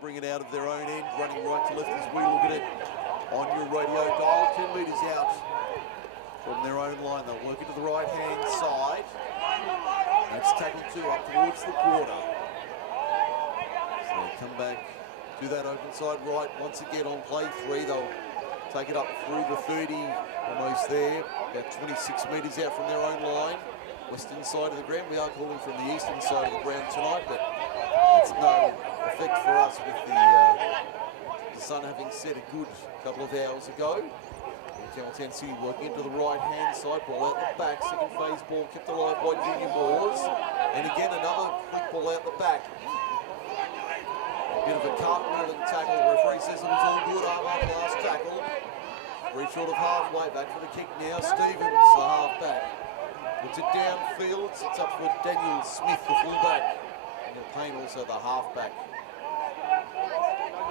bring it out of their own end, running right to left as we look at it on your radio dial. 10 metres out from their own line. They'll work it to the right-hand side. That's tackle 2 up towards the quarter. So they come back to that open side right once again on play 3. They'll take it up through the 30, almost there, about 26 metres out from their own line. Western side of the ground. We are calling from the eastern side of the ground tonight, but it's no effect for us with the sun having set a good couple of hours ago. Campbelltown City working into the right-hand side, ball out the back, second phase ball kept alive by Junior Moores. And again, another quick ball out the back. A bit of a cartwheeling tackle. The referee says it was all good after the last tackle. 3 short of halfway, back for the kick now. Stevens, the half-back. Puts it downfield, sits up for Daniel Smith, the fullback. And Payne also the halfback.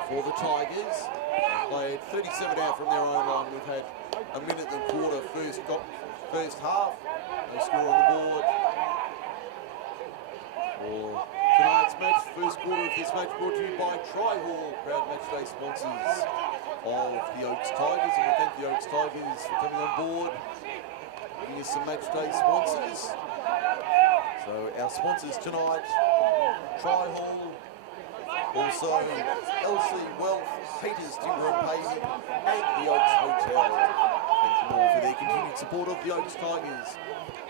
For the Tigers, they played 37 out from their own line. We've had a minute and a quarter first half. No score on the board. For tonight's match, first quarter of this match brought to you by Tri-Hall, proud matchday sponsors of the Oaks Tigers. And we thank the Oaks Tigers for coming on board, giving us some matchday sponsors. So our sponsors tonight, Tri-Hall, also LC Wealth, Peters Timber and Paving, and the Oaks Hotel. Thank them all for their continued support of the Oaks Tigers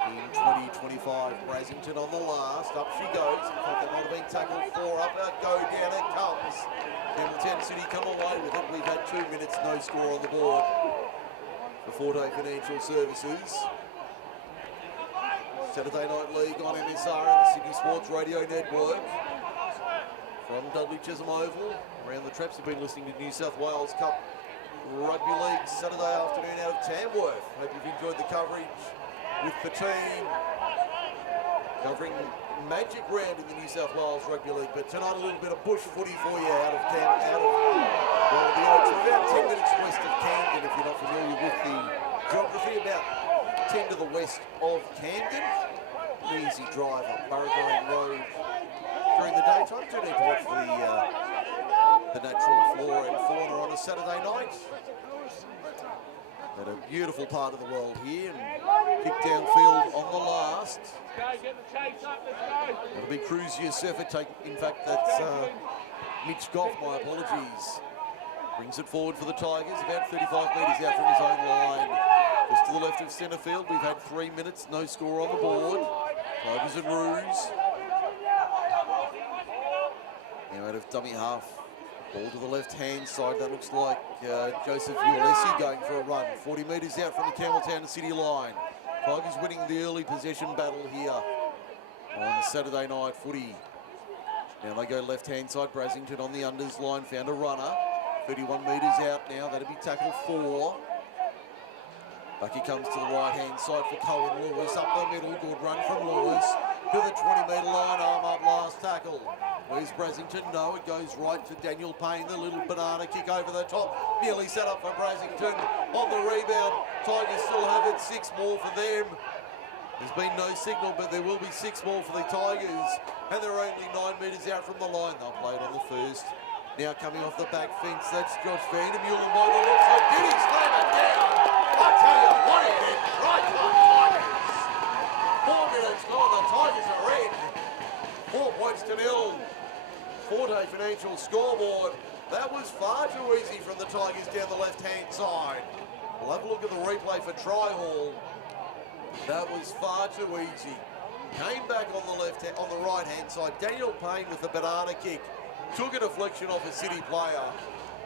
in 2025. Brasington on the last, up she goes. In fact, that might have been tackled 4 up, out go, down it comes. Campbelltown City come away with it. We've had 2 minutes, no score on the board for Forte Financial Services. Saturday Night League on MSR and the Sydney Sports Radio Network. From Dudley Chesham Oval, around the traps, have been listening to New South Wales Cup Rugby League Saturday afternoon out of Tamworth. Hope you've enjoyed the coverage with the team covering Magic Round in the New South Wales Rugby League. But tonight a little bit of bush footy for you out of the Oaks. We're about 10 minutes west of Camden, if you're not familiar with the geography. About 10 to the west of Camden. Easy drive up Burragone Road during the daytime. Too need to watch the natural flora and fauna on a Saturday night. But a beautiful part of the world here, and kick downfield on the last. That'll be Cruzier Surfer. In fact, that's Mitch Goff, my apologies. Brings it forward for the Tigers, about 35 metres out from his own line. Just to the left of centre field. We've had 3 minutes, no score on the board. Tigers and Roos. Now out of dummy half, ball to the left-hand side. That looks like Joseph Ulessi going for a run. 40 metres out from the Campbelltown City line. Tigers winning the early possession battle here on Saturday night footy. Now they go left-hand side. Brasington on the unders line, found a runner. 31 metres out now. That'll be tackle 4. Back he comes to the right-hand side for Cohen Lewis. Up the middle, good run from Lewis. To the 20-metre line, arm up, last tackle. Where's Brasington? No, it goes right to Daniel Payne. The little banana kick over the top. Nearly set up for Brasington. On the rebound, Tigers still have it. 6 more for them. There's been no signal, but there will be 6 more for the Tigers. And they're only 9 metres out from the line. They'll play it on the first. Now coming off the back fence, that's Josh Vandermeulen by the looks of Diddy slam it down. I tell you what, it did. Right time, Tigers. 4 minutes gone, the Tigers are in. 4 points to 0. Forte Financial scoreboard. That was far too easy from the Tigers down the left-hand side. We'll have a look at the replay for Tri-Hall. That was far too easy. Came back on the right-hand side. Daniel Payne with the banana kick. Took a deflection off a City player.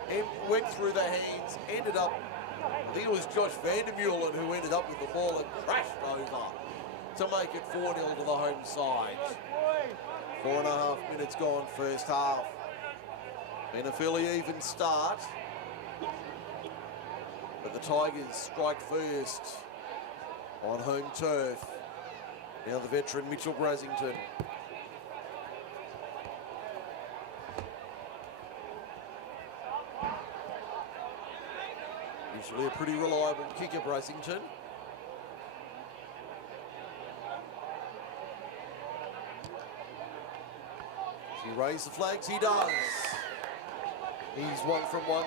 And went through the hands. Ended up, I think it was Josh Vandermeulen who ended up with the ball and crashed over to make it 4-0 to the home side. 4.5 minutes gone first half. Been a fairly even start. But the Tigers strike first on home turf. Now the veteran Mitchell Brasington. Usually a pretty reliable kicker, Brasington. Does he raise the flags? He does. He's 1 from 1.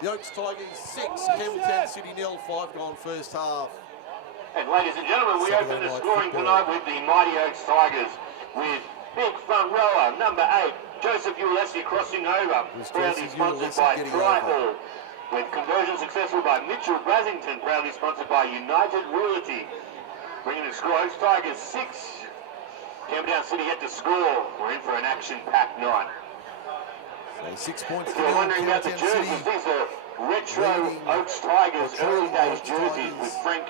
The Oaks Tigers 6, Campbelltown City 0, 5 gone first half. And ladies and gentlemen, we open the scoring tonight with the mighty Oaks Tigers with big front rower number 8, Joseph Ulessi crossing over, proudly sponsored by Tryhall. With conversion successful by Mitchell Brasington, proudly sponsored by United Realty. Bringing the score, Oaks Tigers 6, Campbelltown City yet to score. We're in for an action-packed night. So 6 points If to you're wondering about the Campbelltown jerseys, City. these are retro Oaks Tigers early days jerseys with Frank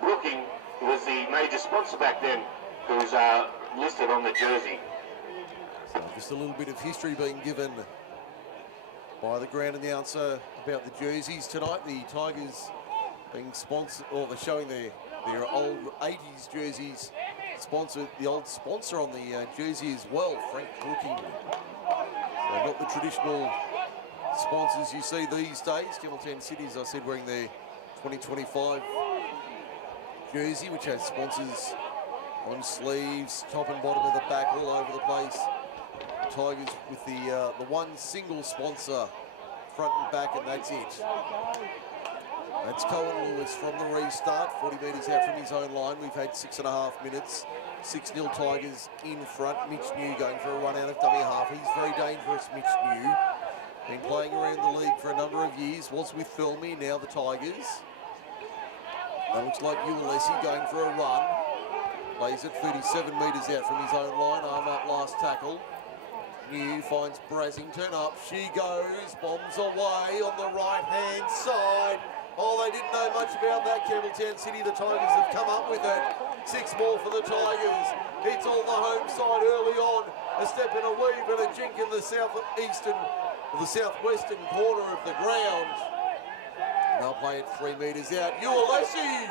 Brooking, who was the major sponsor back then, who's listed on the jersey. So just a little bit of history being given by the ground announcer about the jerseys tonight. The Tigers being sponsored, or they're showing their old 80s jerseys sponsored, the old sponsor on the jersey as well, Frank Brooking. So not the traditional sponsors you see these days. Campbelltown City, as I said, wearing their 2025 jersey, which has sponsors on sleeves, top and bottom of the back, all over the place. Tigers with the one single sponsor, front and back, and that's it. That's Cohen Lewis from the restart, 40 metres out from his own line. We've had 6.5 minutes. 6-0 Tigers in front. Mitch New going for a run out of dummy half. He's very dangerous, Mitch New. Been playing around the league for a number of years. Was with Filmy, now the Tigers. That looks like Ulessi going for a run. Plays it 37 metres out from his own line. Arm up, last tackle. New finds Brasington up. She goes, bombs away on the right-hand side. Oh, they didn't know much about that, Campbelltown City. The Tigers have come up with it. 6 more for the Tigers. It's on the home side early on. A step and a weave and a jink in the southwestern corner of the ground. They'll play it 3 metres out. Ulessi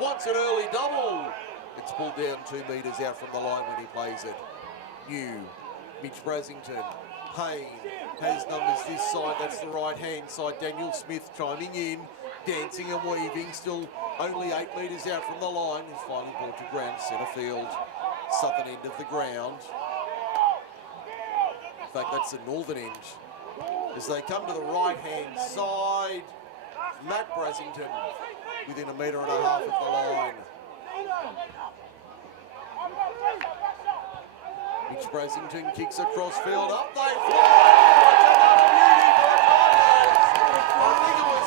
wants an early double. It's pulled down 2 metres out from the line when he plays it. New, Mitch Brasington, Payne has numbers this side. That's the right-hand side. Daniel Smith chiming in, dancing and weaving. Still only 8 metres out from the line. He's finally brought to ground, centre field, southern end of the ground. In fact, that's the northern end. As they come to the right-hand side, Matt Brasington within 1.5 metres of the line. Mitch Brasington kicks across field, up they fly! I think it was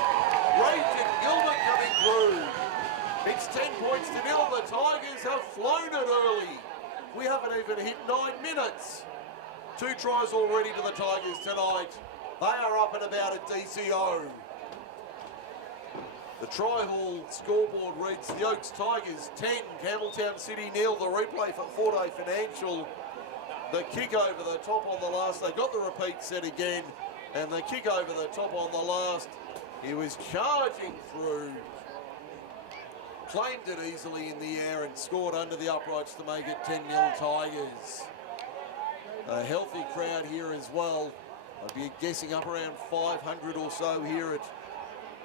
Rayton Gilbert coming through. It's 10 points to 0. The Tigers have flown it early. We haven't even hit 9 minutes. 2 tries already to the Tigers tonight. They are up and about at DCO. The Tryhall scoreboard reads the Oaks Tigers 10, Campbelltown City 0. The replay for Forte Financial. The kick over the top on the last. They got the repeat set again, and the kick over the top on the last. He was charging through, claimed it easily in the air and scored under the uprights to make it 10-0 Tigers. A healthy crowd here as well. I'd be guessing up around 500 or so here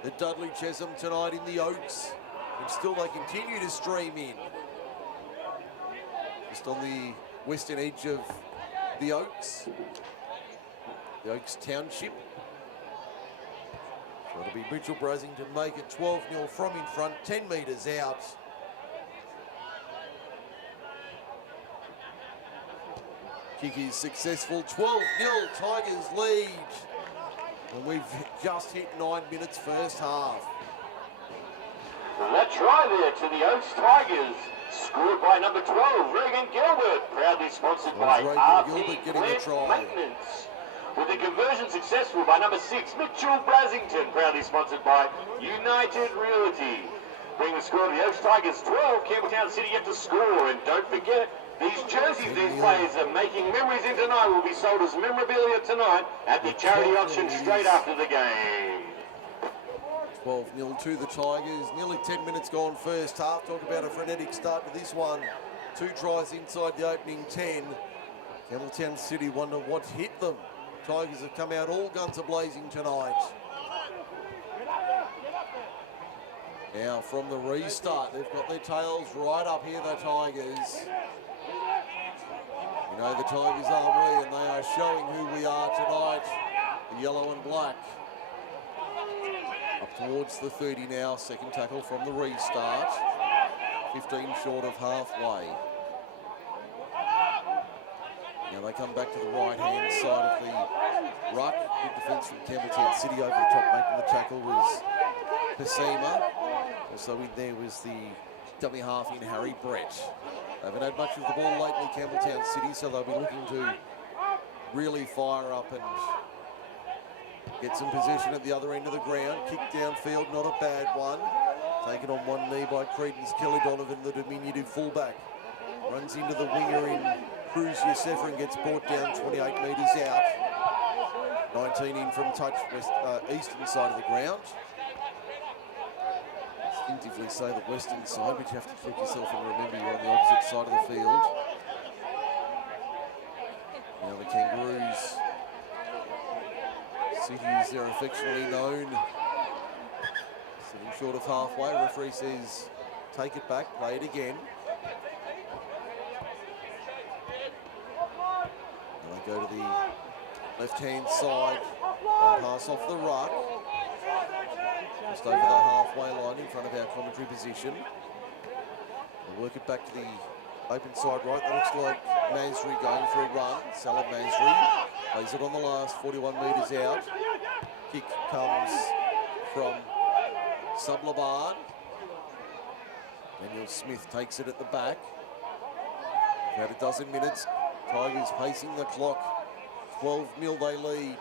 at Dudley Chesham tonight in the Oaks. And still they continue to stream in. Just on the western edge of the Oaks. The Oaks Township. So it'll be Mitchell Brasington make it 12-0 from in front, 10 metres out. Kick is successful, 12-0 Tigers lead. And we've just hit 9 minutes first half. That try there to the Oaks Tigers, scored by number 12, Regan Gilbert, proudly sponsored by RP Plant Maintenance. With the conversion successful by number 6, Mitchell Brasington, proudly sponsored by United Realty. Bring the score to the Oaks Tigers 12, Campbelltown City yet to score. And don't forget, these jerseys these players are making memories in tonight will be sold as memorabilia tonight at the charity auction straight after the game. 12-0 to the Tigers. Nearly 10 minutes gone first half. Talk about a frenetic start to this one. 2 tries inside the opening 10. Campbelltown City wonder what hit them. Tigers have come out all guns a-blazing tonight. Now from the restart, they've got their tails right up here, the Tigers. You know the Tigers are we, and they are showing who we are tonight. The yellow and black. Up towards the 30 now, second tackle from the restart. 15 short of halfway. Now they come back to the right-hand side of the ruck. Good defence from Campbelltown City over the top. Making the tackle was Pasima. Also in there was the dummy half in Harry Brett. They haven't had much of the ball lately, Campbelltown City, so they'll be looking to really fire up and get some position at the other end of the ground. Kick downfield, not a bad one. Taken on one knee by Creedon's Kelly Donovan, the diminutive fullback. Runs into the winger in Cruz Yosefa and gets brought down 28 metres out. 19 in from touch, eastern side of the ground. Instinctively say the western side, but you have to trick yourself and remember you're on the opposite side of the field. Now the Kangaroos, City as they're affectionately known, sitting short of halfway. Referee says take it back, play it again. Now they go to the left-hand side and pass off the ruck. Just over the halfway line in front of our commentary position. They'll work it back to the open side right. That looks like Masri going for a run. Salad Masri plays it on the last 41 metres out. Kick comes from Sublaban. Daniel Smith takes it at the back. About a dozen minutes. Tigers pacing the clock. 12-0 they lead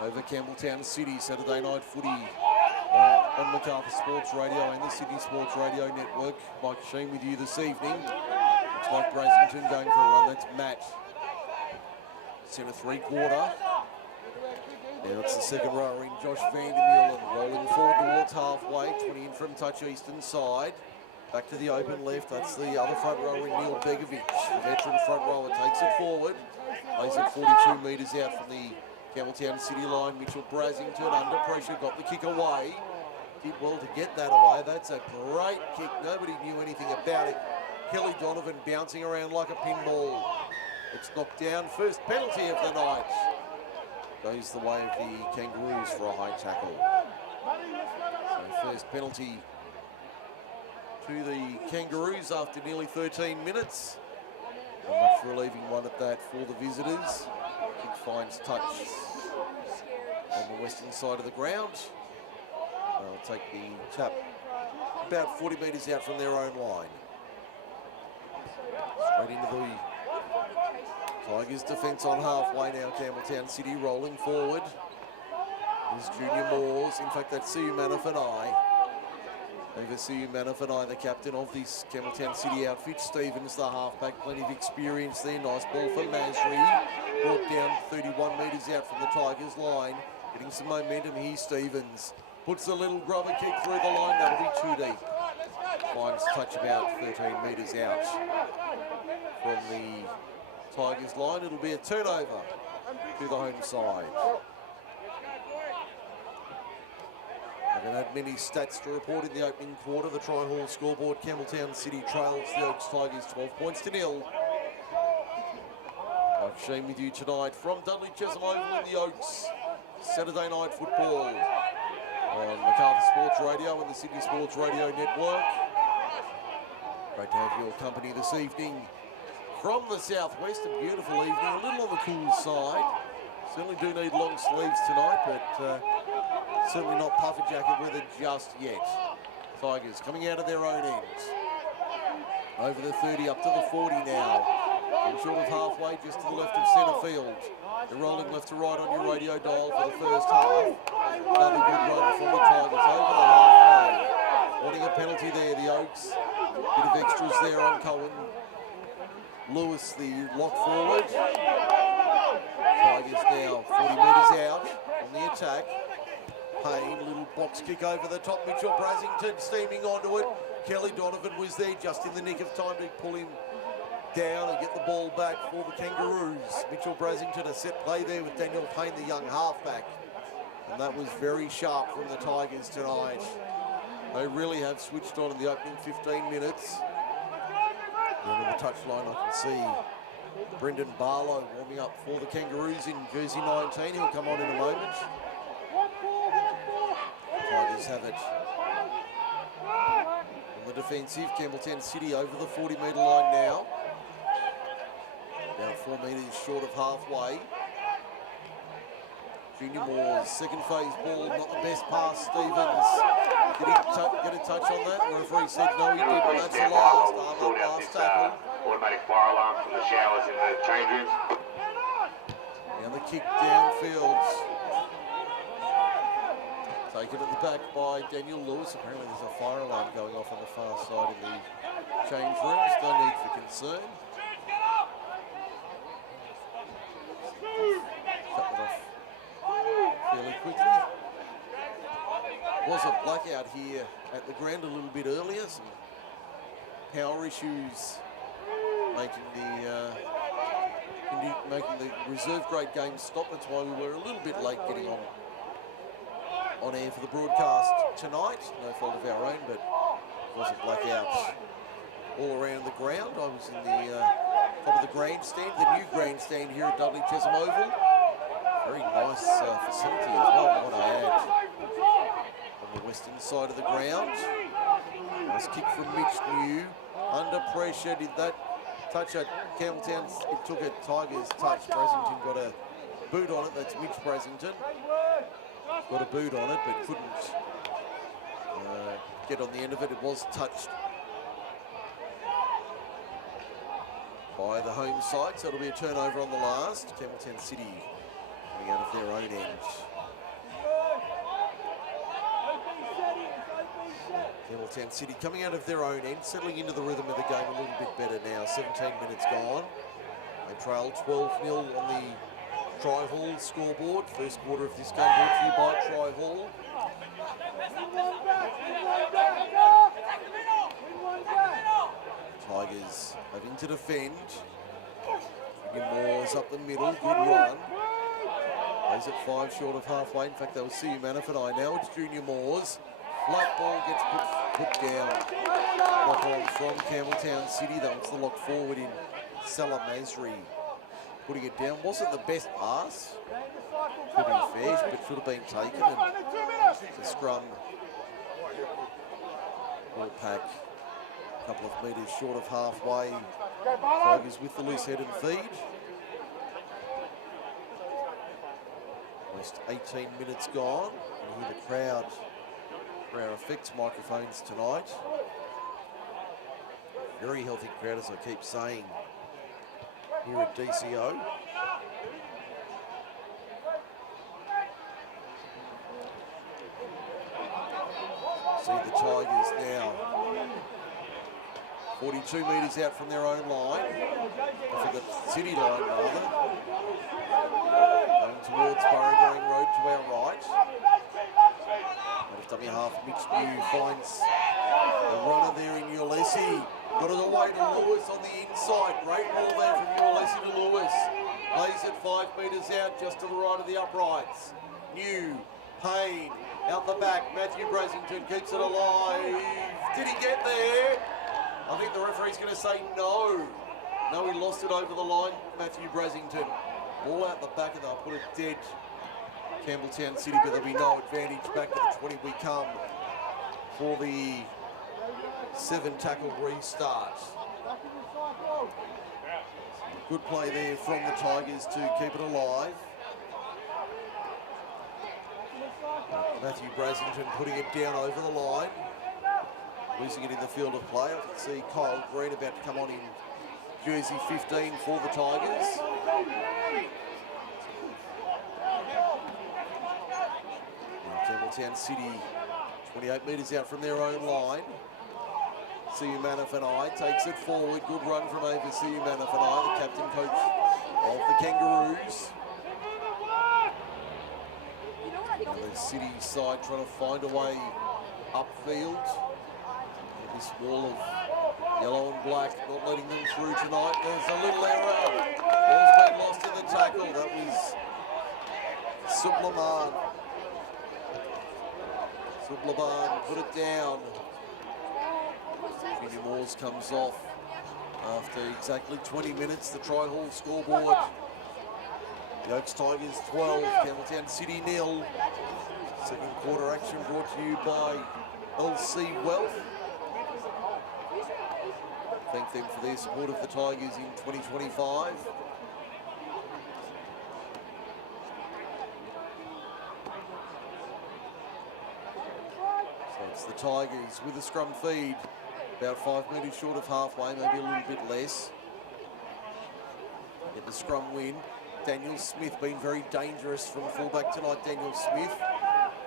over Campbelltown City. Saturday night footy on Macarthur Sports Radio and the Sydney Sports Radio Network. Mike Sheen with you this evening. Looks like Brasington going for a run. That's Matt. Centre three-quarter. Now it's the second rower in Josh Vandermeulen, rolling forward towards halfway. 20 in from touch eastern side. Back to the open left. That's the other front rower in Neil Begovic. The veteran front rower takes it forward. Plays it 42 metres out from the Campbelltown City line. Mitchell Brasington under pressure, got the kick away. Did well to get that away. That's a great kick. Nobody knew anything about it. Kelly Donovan bouncing around like a pinball. It's knocked down. First penalty of the night. Goes the way of the Kangaroos for a high tackle. So first penalty to the Kangaroos after nearly 13 minutes. A much relieving one at that for the visitors. Kick finds touch on the western side of the ground. They'll take the tap about 40 metres out from their own line. Straight into the Tigers defence on halfway now. Campbelltown City rolling forward. There's Junior Moores. In fact, that's Siu Manafanai. Over Siu Manafanai, the captain of this Campbelltown City outfit. Stevens, the halfback, plenty of experience there. Nice ball for Masri. Brought down 31 metres out from the Tigers line. Getting some momentum here, Stevens. Puts a little grubber kick through the line. That'll be too deep. Finds touch about 13 metres out from the Tigers line. It'll be a turnover to the home side. Haven't had many stats to report in the opening quarter. The Tri-Hall scoreboard, Campbelltown City trails the Oaks Tigers 12 points to nil. Mike Sheen with you tonight from Dudley, Chesham Oval in the Oaks. Saturday night football on Macarthur Sports Radio and the Sydney Sports Radio Network. Great to have your company this evening from the southwest. A beautiful evening, a little on the cool side. Certainly do need long sleeves tonight, but certainly not puffer jacket weather just yet. Tigers coming out of their own end. Over the 30, up to the 40 now. And short of halfway, just to the left of centre field. They're rolling left to right on your radio dial for the first half. Another good run from the Tigers over the halfway. Wanting a penalty there, the Oaks. Bit of extras there on Cohen. Lewis, the lock forward. Tigers now 40 metres out on the attack. Payne, little box kick over the top. Mitchell Brasington steaming onto it. Kelly Donovan was there just in the nick of time to pull him down and get the ball back for the Kangaroos. Mitchell Brasington, a set play there with Daniel Payne, the young halfback. And that was very sharp from the Tigers tonight. They really have switched on in the opening 15 minutes. And on the touchline, I can see Brendan Barlow warming up for the Kangaroos in jersey 19. He'll come on in a moment. Tigers have it. On the defensive, Campbelltown City over the 40-metre line now. About 4 metres short of halfway. Junior Moore's second phase ball, not the best pass. Stevens, did he get a touch on that? The referee said no, he didn't. That's the last. Arm up, last tackle. Automatic fire alarm from the showers in the change rooms. Now the kick downfield. Taken at the back by Daniel Lewis. Apparently there's a fire alarm going off on the far side in the change rooms. No need for concern. Shut it off fairly quickly. Was a blackout here at the ground a little bit earlier. Some power issues making the reserve grade game stop. That's why we were a little bit late getting on air for the broadcast tonight. No fault of our own, but it was a blackout all around the ground. I was in the top of the grandstand, the new grandstand here at Dudley Chesham Oval. Very nice facility as well, I want to add. On the western side of the ground. Nice kick from Mitch New. Under pressure, did that touch at Campbelltown? It took a Tigers touch. Brasington got a boot on it. That's Mitch Brasington. Got a boot on it, but couldn't get on the end of it. It was touched by the home side, so it'll be a turnover on the last. Campbelltown City coming out of their own end. Campbelltown City coming out of their own end, settling into the rhythm of the game a little bit better now. 17 minutes gone. They trail 12-0 on the Tri-Hall scoreboard. First quarter of this game brought to you by Tri-Hall. Tigers having to defend. Junior Moore's up the middle, good run. Plays it 5 short of halfway. In fact, that was CU Manafini. Now it's Junior Moore's. Flat ball gets put down. Lock on from Campbelltown City. That was the lock forward in Salah Masri. Putting it down. Wasn't the best pass. Could be fair, but should have been taken. And the scrum. Ball pack. A couple of metres short of halfway. Tigers with the loose head and feed. Almost 18 minutes gone. And hear the crowd for our effects microphones tonight. Very healthy crowd, as I keep saying, here at DCO. See the Tigers now 42 metres out from their own line, or from the city line rather. Going towards Burrowing Road to our right. Out of dummy half, Mitch New finds a runner there in Ulysses. Got it away to Lewis on the inside. Great ball there from Ulysses to Lewis. Plays it 5 metres out, just to the right of the uprights. New, Payne, out the back. Matthew Brasington keeps it alive. Did he get there? I think the referee's going to say no. No, he lost it over the line, Matthew Brasington. Ball out the back, and they'll put it dead. Campbelltown City, but there'll be no advantage. Back to the 20 we come for the 7-tackle restart. Good play there from the Tigers to keep it alive. Matthew Brasington putting it down over the line. Losing it in the field of play. I can see Kyle Green about to come on in jersey 15 for the Tigers. Campbelltown City 28 metres out from their own line. CU Manafini takes it forward. Good run from over CU Manafini, the captain coach of the Kangaroos. The City side trying to find a way upfield. This wall of yellow and black not letting them through tonight. There's a little error. Ball's been lost in the tackle. That was Subliman. Subliman put it down. Junior Moores comes off. After exactly 20 minutes, the Tri-Hall scoreboard. The Oaks Tigers 12, Campbelltown City 0. Second quarter action brought to you by LC Wealth. Thank them for their support of the Tigers in 2025. So it's the Tigers with a scrum feed. About 5 metres short of halfway, maybe a little bit less. Get the scrum win. Daniel Smith been very dangerous from fullback tonight. Daniel Smith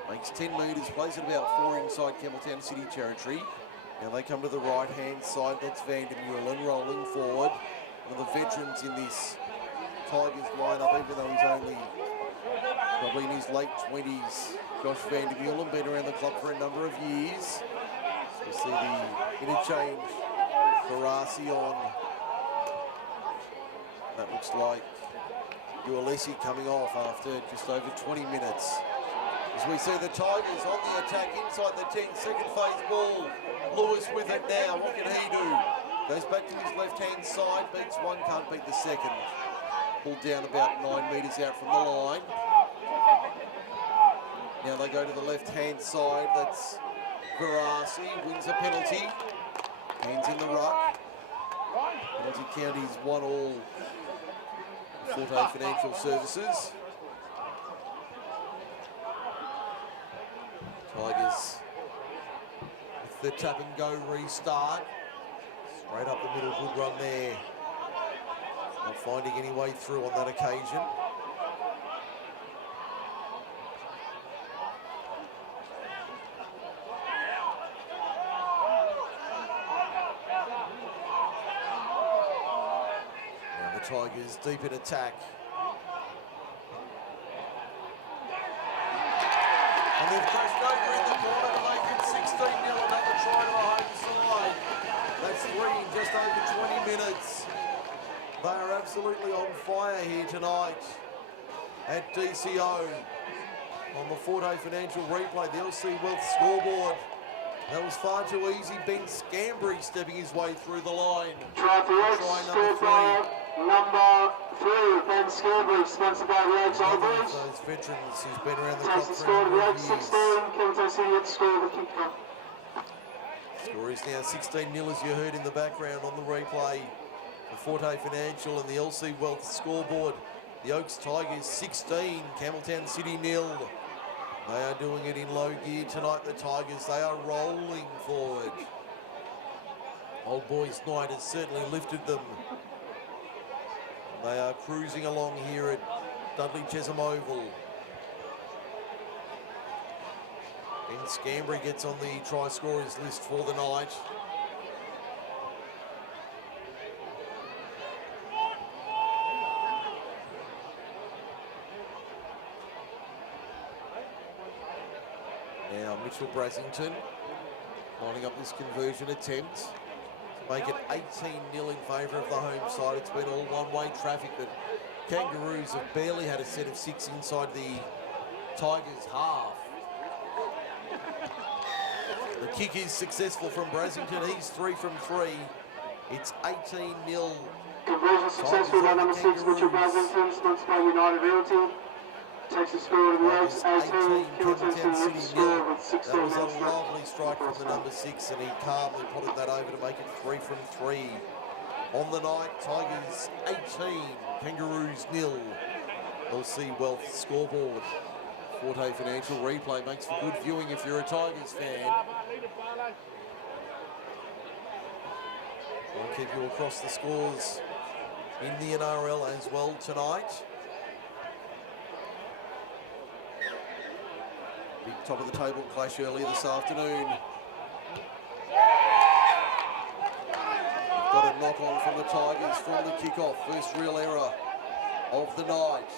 makes 10 metres, plays at about 4 inside Campbelltown City territory. Now they come to the right-hand side. That's Van der Meulen rolling forward. One of the veterans in this Tigers lineup, even though he's only probably in his late 20s. Josh Van der Meulen, been around the club for a number of years. We see the interchange for Barassi on. That looks like Uelesi coming off after just over 20 minutes. As we see the Tigers on the attack inside the 10-second phase ball. Lewis with it now. What can he do? Goes back to his left-hand side. Beats one, can't beat the second. Pulled down about 9 metres out from the line. Now they go to the left-hand side. That's Barassi, wins a penalty. Hands in the ruck. Penalty count is 1-1. Forte Financial Services. Tigers with the tap and go restart. Straight up the middle, good run there. Not finding any way through on that occasion. Now the Tigers deep in attack. And they've crashed over in the corner to make it 16-0, another try to the home side. That's 3 in just over 20 minutes. They are absolutely on fire here tonight at DCO. On the Forte Financial replay, the LC Wealth scoreboard. That was far too easy. Ben Scambry stepping his way through the line. Try for Oaks, scored number 3, Ben Scambry, sponsored by the Oaks Tigers. Those veterans who's been around the club Takes the for score a to the number of Oaks, years. 16, Campbelltown City at score the kicker. Score is now 16-0 as you heard in the background on the replay. The Forte Financial and the LC Wealth scoreboard. The Oaks Tigers 16, Campbelltown City 0. They are doing it in low gear tonight, the Tigers. They are rolling forward. Old Boys Night has certainly lifted them. They are cruising along here at Dudley Chesham Oval. Ben Scambry gets on the try scorers list for the night. Now Mitchell Brassington lining up this conversion attempt to make it 18-0 in favour of the home side. It's been all one-way traffic, but Kangaroos have barely had a set of 6 inside the Tigers' half. The kick is successful from Brassington. He's 3 from 3. It's 18-0. Conversion successful by number 6, Mitchell Brassington, sponsored by United Realty. Takes the score to the Oaks, 18, Campbelltown City score with 16 That was a minutes left. lovely strike from the number 6, and he calmly potted that over to make it 3 from 3. On the night, Tigers 18, Kangaroos 0. LC Wealth scoreboard. Forte Financial replay makes for good viewing if you're a Tigers fan. I'll keep you across the scores in the NRL as well tonight. Big top of the table clash earlier this afternoon. We've got a knock on from the Tigers from the kickoff. First real error of the night.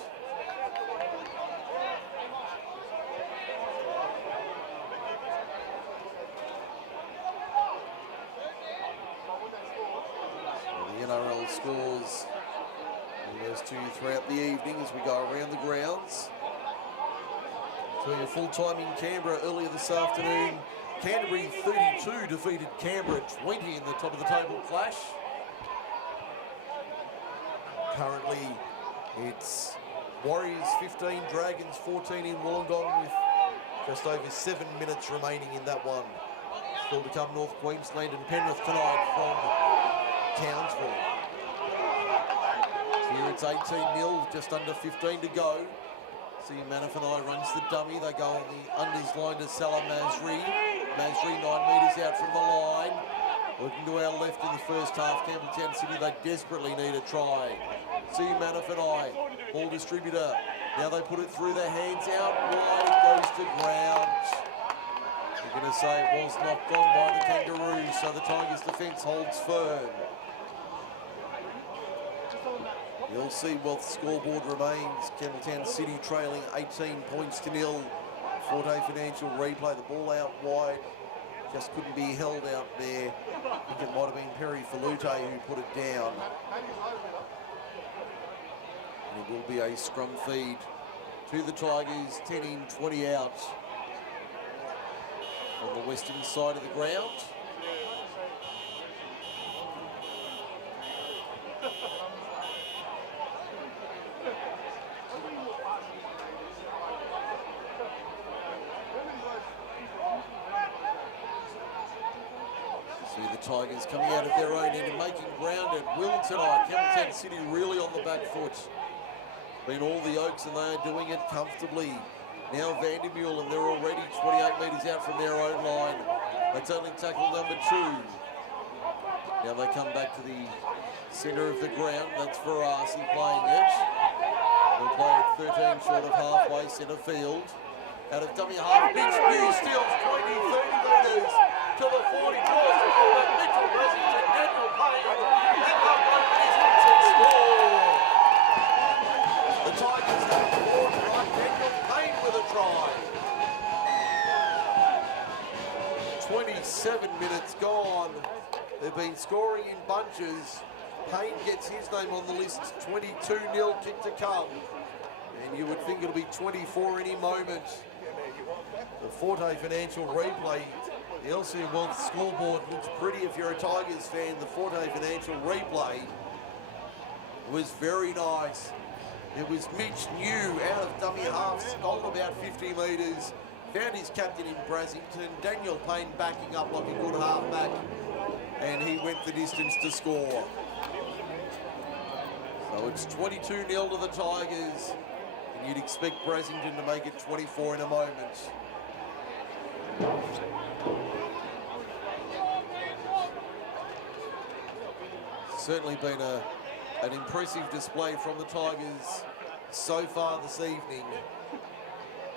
So the NRL scores goes to you throughout the evening as we go around the grounds. Doing a full time in Canberra earlier this afternoon. Canterbury 32 defeated Canberra 20 in the top of the table clash. Currently, it's Warriors 15, Dragons 14 in Wollongong with just over 7 minutes remaining in that one. Still to come, North Queensland and Penrith tonight from Townsville. Here it's 18-0, just under 15 to go. See Manafani runs the dummy. They go on the unders line to Salah Masri. Masri 9 metres out from the line. Looking to our left in the first half, Campbelltown City, they desperately need a try. See Manafani, ball distributor. Now they put it through their hands out wide, it goes to ground. You're going to say it was knocked on by the Kangaroos, so the Tigers' defence holds firm. The LC Wealth scoreboard remains Campbelltown City trailing 18 points to 0. Forte Financial replay, the ball out wide. Just couldn't be held out there. I think it might have been Perry Falute who put it down. And it will be a scrum feed to the Tigers, 10 in, 20 out on the western side of the ground. Tigers coming out of their own end and making ground at will tonight. Campbelltown City really on the back foot. Been all the Oaks and they are doing it comfortably. Now Vandermeulen, and they're already 28 metres out from their own line. That's only tackle number 2. Now they come back to the centre of the ground. That's Verasi playing it. They'll play at 13 short of halfway centre field. Out of dummy half, Mitch New steals 20, 30 metres to the 40, draws the fullback, Mitchell Bressington, Daniel Payne, and they'll go distance and score. The Tigers have scored right, Daniel Payne with a try. 27 minutes gone. They've been scoring in bunches. Payne gets his name on the list, 22-0 kick to come. And you would think it'll be 24 any moment. The Forte Financial replay, the LC Wealth scoreboard looks pretty if you're a Tigers fan. The Forte Financial replay was very nice. It was Mitch New out of dummy half, stole about 50 metres, found his captain in Brasington, Daniel Payne backing up like a good halfback, and he went the distance to score. So it's 22-0 to the Tigers, and you'd expect Brasington to make it 24 in a moment. Certainly been an impressive display from the Tigers so far this evening.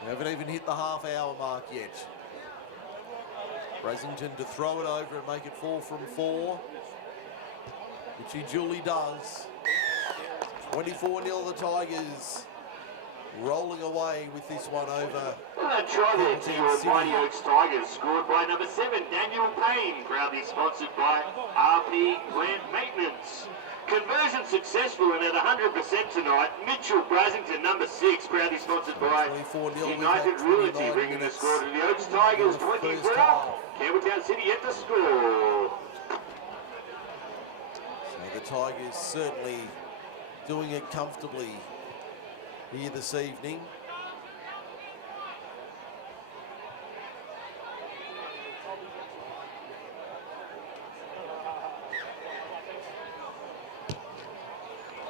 We haven't even hit the half-hour mark yet. Brasington to throw it over and make it 4 from 4, which he duly does. 24-0 the Tigers, rolling away with this one over. Well, a try there to your Mighty Oaks Tigers, scored by number 7, Daniel Payne, proudly sponsored by RP Plant Maintenance. Conversion successful and at 100% tonight. Mitchell Brasington, number 6, proudly sponsored by United Realty, bringing the score to the Oaks Tigers 24. Campbelltown City yet to score. So the Tigers certainly doing it comfortably here this evening.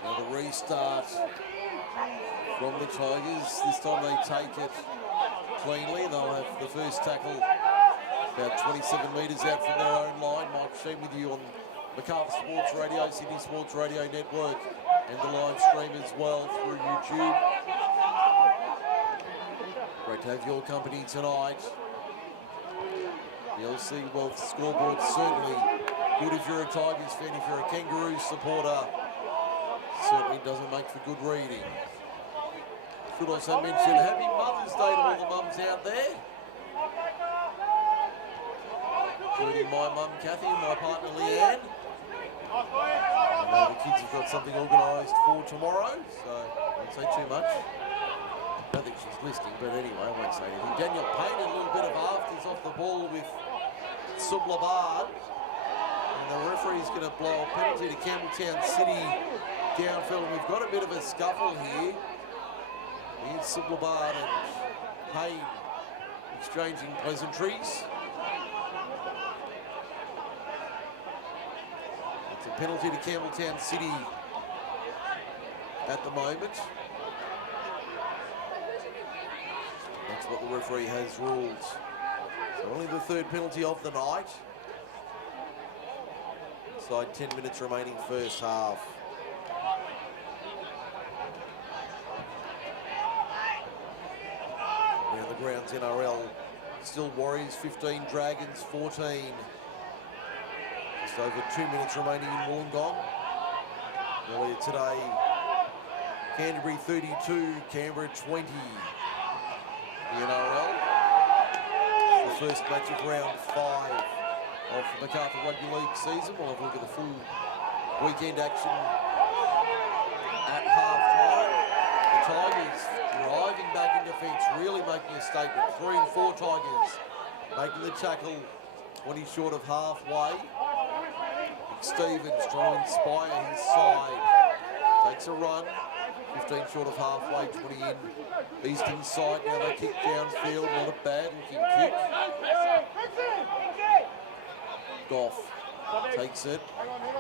Another restart from the Tigers. This time they take it cleanly. They'll have the first tackle about 27 metres out from their own line. Mike Sheen with you on Macarthur Sports Radio, Sydney Sports Radio Network, and the live stream as well through YouTube. Great to have your company tonight. The LC Wealth scoreboard certainly good if you're a Tigers fan. If you're a Kangaroos supporter, certainly doesn't make for good reading. Should also mention Happy Mother's Day to all the mums out there, including my mum Kathy and my partner Leanne. I know the kids have got something organised for tomorrow, so I won't say too much. I don't think she's listening, but anyway, I won't say anything. Daniel Payne, a little bit of afters off the ball with Sublabad. And the referee's going to blow a penalty to Campbelltown City downfield, and we've got a bit of a scuffle here. Here's Sublabard and Payne exchanging pleasantries. It's a penalty to Campbelltown City at the moment. That's what the referee has ruled. So only the third penalty of the night. Inside 10 minutes remaining first half. Now the grounds NRL, still Warriors 15, Dragons 14. Just over 2 minutes remaining in Wollongong. Earlier today, Canterbury 32, Canberra 20. The NRL, the first match of round 5 of the Macarthur Rugby League season. We'll have a look at the full weekend action at half-time. The Tigers driving back in defence, really making a statement. 3 and 4 Tigers making the tackle 20 short of halfway. Stevens trying to inspire his side. Takes a run. 15 short of halfway, 20 in. Eastern side, now they kick downfield, not a bad looking kick. Goff takes it,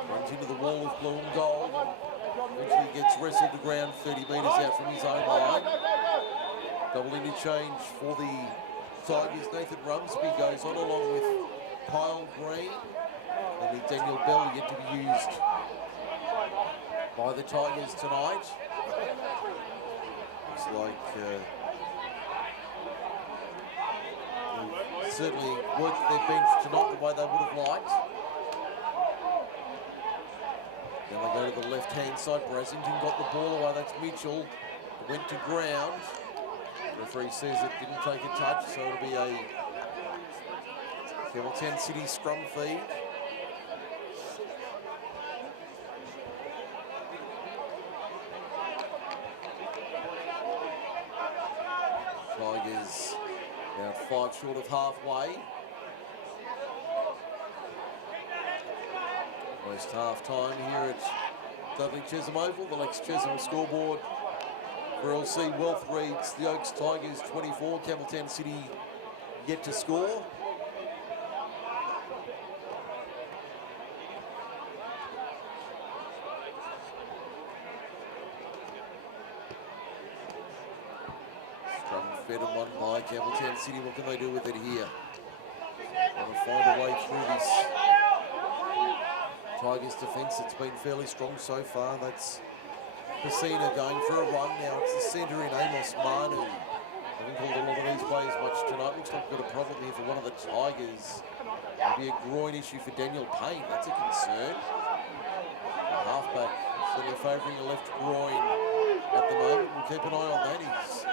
runs into the wall of blue and gold. Eventually gets wrestled to ground 30 metres out from his own line. Double interchange for the Tigers. Nathan Rumsby goes on along with Kyle Green. And the Daniel Bell yet to be used by the Tigers tonight. Looks like certainly worked their bench tonight the way they would have liked. Now they go to the left-hand side. Brasington got the ball away. That's Mitchell. It went to ground. The referee says it didn't take a touch, so it'll be a Campbelltown City scrum feed. Tigers about 5 short of halfway. Almost half time here at Dudley Chesham Oval. The Lex Chesham scoreboard for LC Wealth reads the Oaks Tigers 24, Campbelltown City yet to score. Fed and won by Campbelltown City. What can they do with it here? Want to find a way through this Tigers defence. It's been fairly strong so far. That's Pacina going for a run. Now it's the centre in Amos Manu. Haven't called a lot of these plays much tonight. Looks like we've got a problem here for one of the Tigers. Maybe a groin issue for Daniel Payne. That's a concern. The halfback certainly favouring the left groin at the moment. We'll keep an eye on that. He's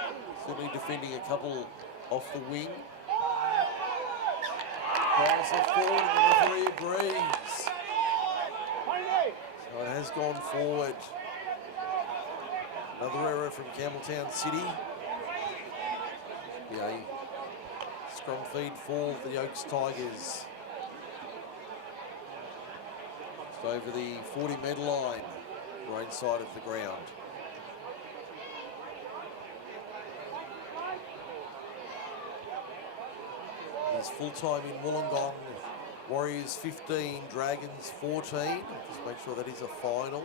certainly defending a couple off the wing. Price it forward and the referee agrees. So it has gone forward. Another error from Campbelltown City. Yeah, scrum feed for the Oaks Tigers. Just over the 40-metre line, right side of the ground. It's full time in Wollongong. Warriors 15, Dragons 14. Just make sure that is a final.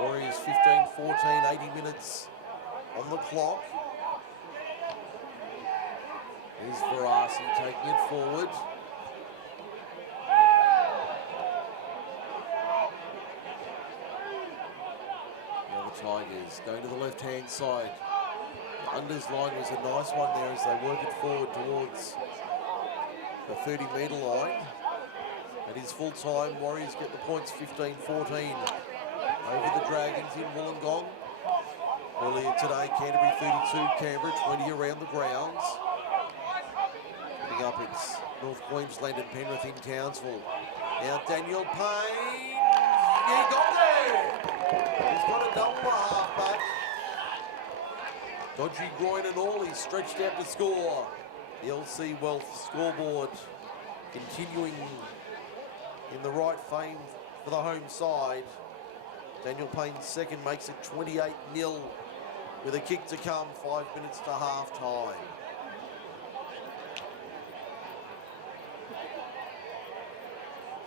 Warriors 15-14, 80 minutes on the clock. Here's Verasi taking it forward. Now the Tigers going to the left-hand side. Under's line was a nice one there as they work it forward towards the 30-metre line. It is full time. Warriors get the points 15-14 over the Dragons in Wollongong. Earlier today, Canterbury 32, Canberra 20 around the grounds. Coming up, it's North Queensland and Penrith in Townsville. Now Daniel Payne, he got there! He's got a double the halfback. Dodgy groin and all, he's stretched out to score. The LC Wealth scoreboard continuing in the right for the home side. Daniel Payne's second makes it 28-0 with a kick to come, 5 minutes to half-time.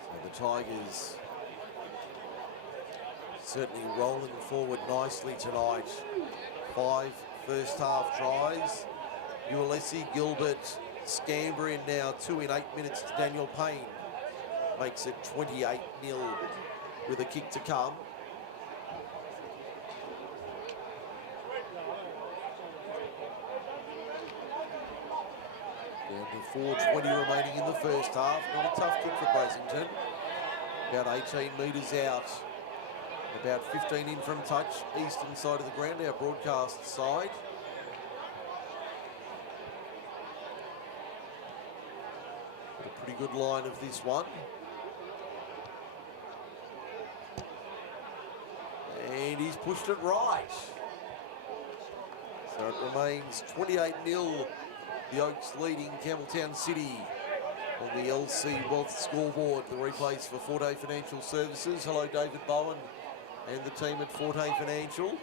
So the Tigers certainly rolling forward nicely tonight. 5 first-half tries. Ulysses, Gilbert, Scambria now 2 in 8 minutes to Daniel Payne. Makes it 28-0 with a kick to come. Down to 4:20 remaining in the first half. Not a tough kick for Brassington. About 18 metres out. About 15 in from touch. Eastern side of the ground, our broadcast side. Got a pretty good line of this one. And he's pushed it right. So it remains 28-0. The Oaks leading Campbelltown City on the LC Wealth scoreboard. The replays for Forte Financial Services. Hello, David Bowen and the team at Forte Financial.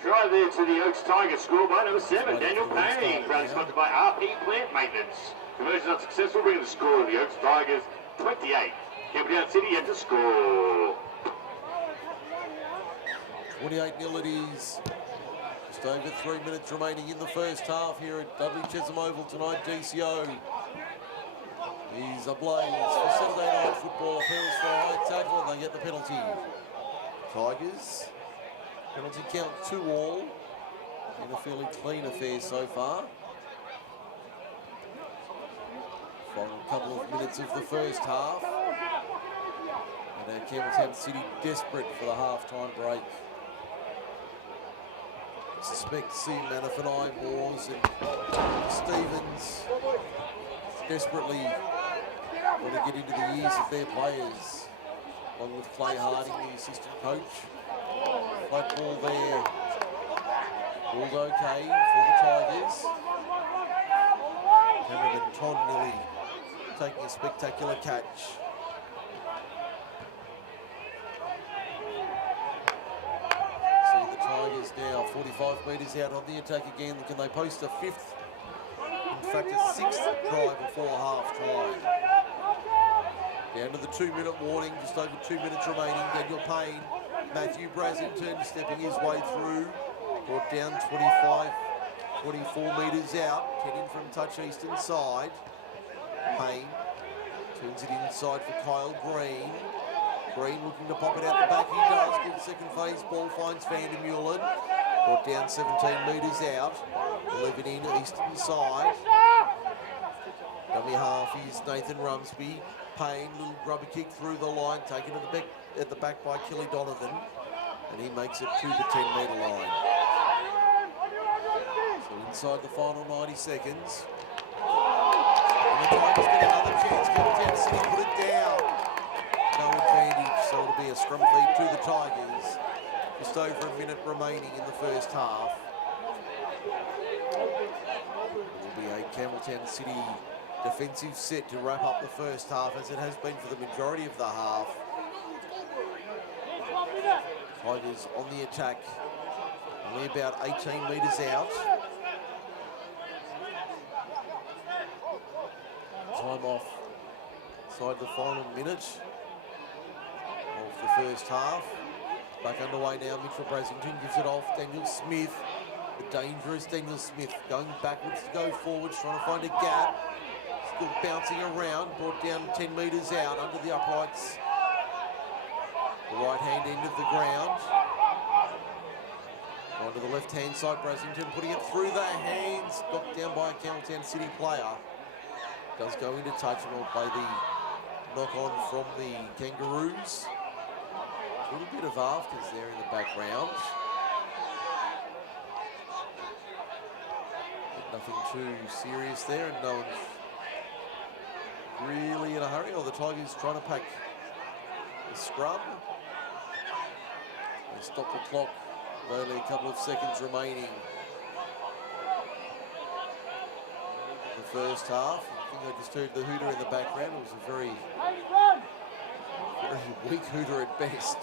Try there to the Oaks Tigers score by number 7, Daniel Payne. Proudly sponsored by RP Plant Maintenance. Conversion unsuccessful, bringing the score of the Oaks Tigers 28. Campbelltown City yet to score. 28-0 it is. Just over 3 minutes remaining in the first half here at Dudley Chesham Oval tonight. DCO. He's ablaze for Saturday night football. Appeals for a high tackle and they get the penalty. Tigers. Penalty count 2-all. In a fairly clean affair so far. Final couple of minutes of the first half. And Campbelltown City desperate for the half-time break. Suspect Sim, Manafani, Moores and Stevens desperately want to get into the ears of their players, along with Clay Harding, the assistant coach. Flat ball there. Ball's okay for the Tigers. Cameron Tonelli taking a spectacular catch. See the Tigers now 45 metres out on the attack again. Can they post a fifth? In fact, a sixth try before half-time. Down to the 2-minute warning, just over 2 minutes remaining. Daniel Payne, Matthew Brassington stepping his way through. Brought down 25, 24 metres out. 10 in from touch eastern side. Payne turns it inside for Kyle Green. Green looking to pop it out the back. He does. Good second phase. Ball finds Van der Meulen. Brought down 17 metres out. 11 in eastern side. Dummy half is Nathan Rumsby. Payne, little rubber kick through the line. Taken at the back by Kelly Donovan. And he makes it to the 10-metre line. So inside the final 90 seconds. And the Tigers get another chance. Campbelltown City put it down. No advantage, so it'll be a scrum feed to the Tigers. Just over a minute remaining in the first half. It will be a Campbelltown City defensive set to wrap up the first half, as it has been for the majority of the half. Tigers on the attack, only about 18 metres out. Time off inside the final minute of the first half. Back underway now, Mitchell Brassington gives it off. Daniel Smith, the dangerous Daniel Smith, going backwards to go forwards, trying to find a gap. Still bouncing around, brought down 10 metres out under the uprights. The right-hand end of the ground. Onto the left-hand side, Brassington putting it through the hands. Knocked down by a Campbelltown City player. Does go into touch and will play the knock-on from the Kangaroos. A little bit of afters there in the background. But nothing too serious there, and no one's really in a hurry. Or the Tigers trying to pack the scrum. They stop the clock. Only a couple of seconds remaining. The first half. I think I just heard the hooter in the background. It was a very weak hooter at best.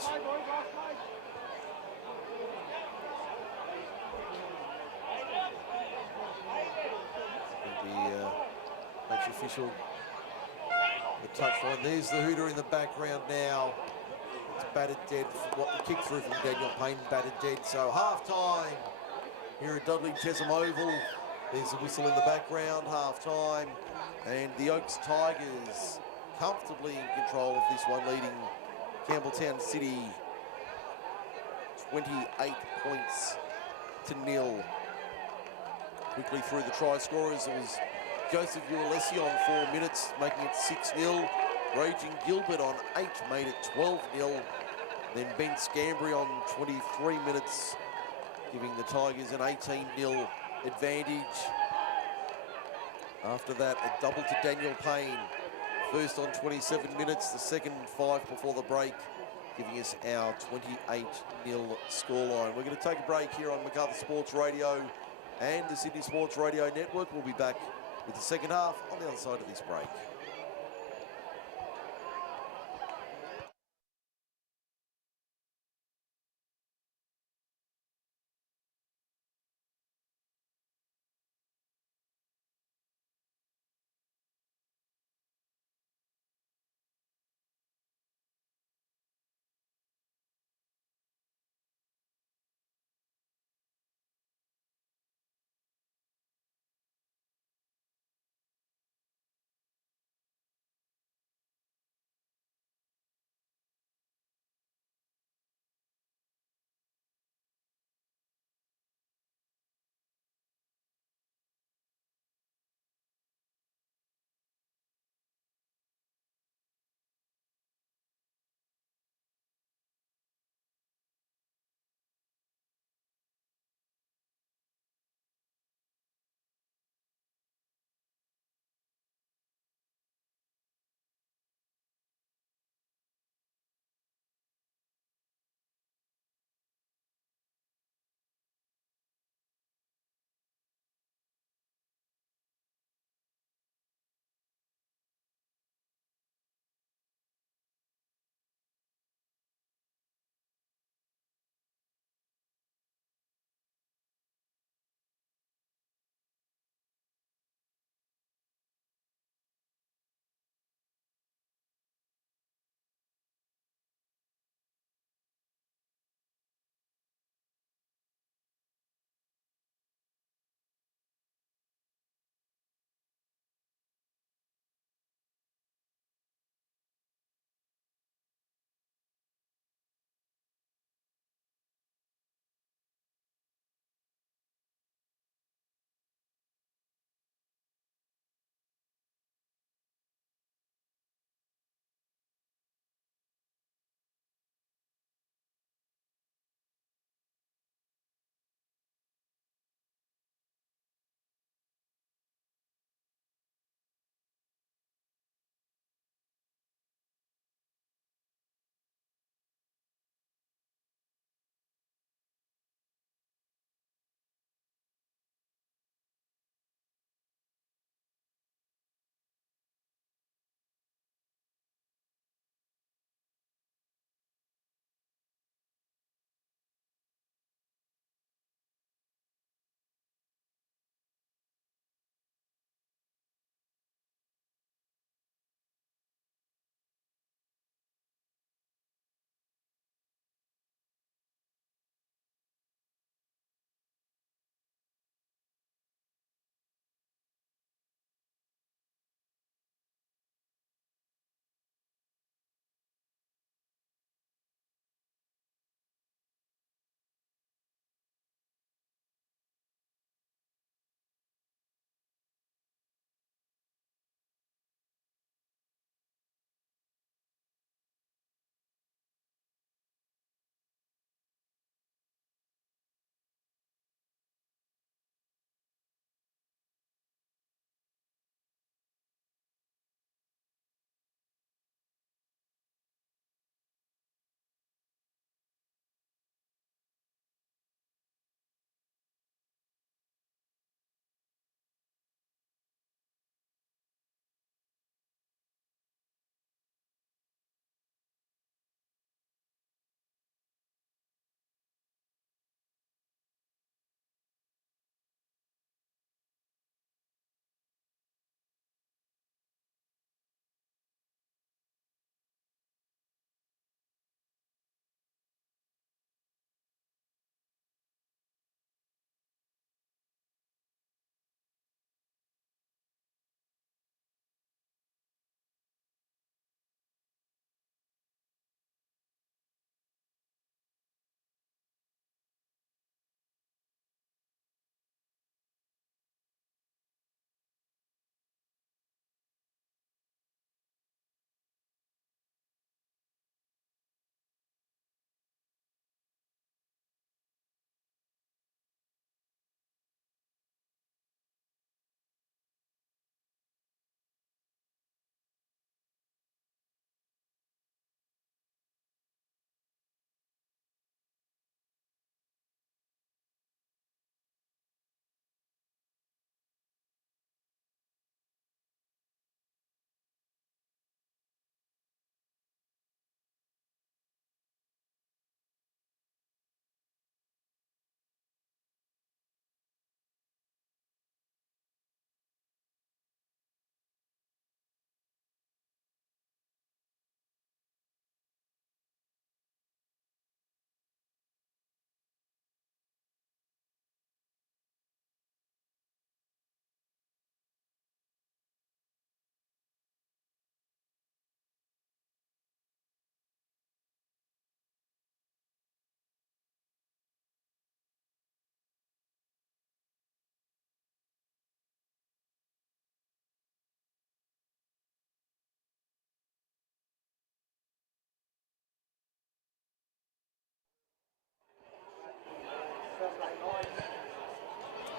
The match official, the touchline. There's the hooter in the background now. It's batted dead. What the kick through from Daniel Payne, batted dead. So half time here at Dudley Chesham Oval. There's a whistle in the background, half time. And the Oaks Tigers comfortably in control of this one, leading Campbelltown City 28 points to nil. Quickly through the try scorers, it was Joseph Uelesi on 4 minutes, making it 6-0. Raging Gilbert on 8 made it 12-0. Then Ben Scambry on 23 minutes, giving the Tigers an 18-0 advantage. After that, a double to Daniel Payne. First on 27 minutes, the second 5 before the break, giving us our 28-0 scoreline. We're going to take a break here on Macarthur Sports Radio and the Sydney Sports Radio Network. We'll be back with the second half on the other side of this break.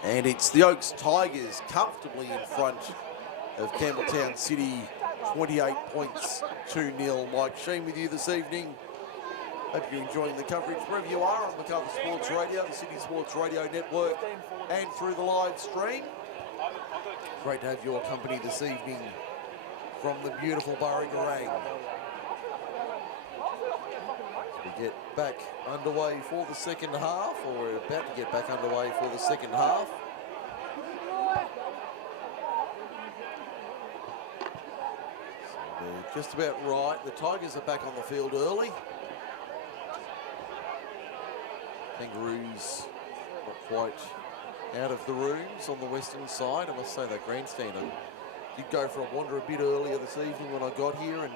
And it's the Oaks Tigers comfortably in front of Campbelltown City, 28 points, 2-0. Mike Sheen with you this evening. Hope you're enjoying the coverage wherever you are on Macarthur Sports Radio, the City Sports Radio Network, and through the live stream. Great to have your company this evening from the beautiful Burrigarang. We get back underway for the second half, or we're about to get back underway for the second half. So they're just about right. The Tigers are back on the field early. Kangaroos not quite out of the rooms on the western side. I must say that grandstand did go for a wander a bit earlier this evening when I got here and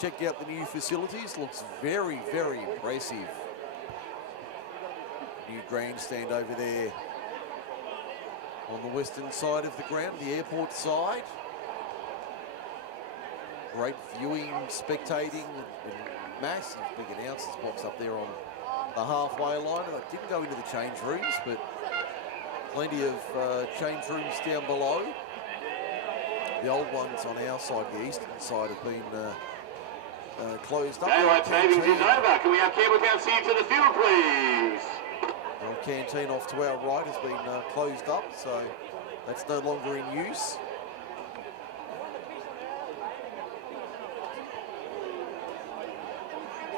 checked out the new facilities. Looks very, very impressive. New grandstand over there on the western side of the ground, the airport side. Great viewing, spectating, and massive big announcers box up there on the halfway line. And I didn't go into the change rooms, but plenty of change rooms down below. The old ones on our side, the eastern side, have been closed up. Daylight savings is over. Can we have Campbelltown City to the field, please? The old canteen off to our right has been closed up, so that's no longer in use.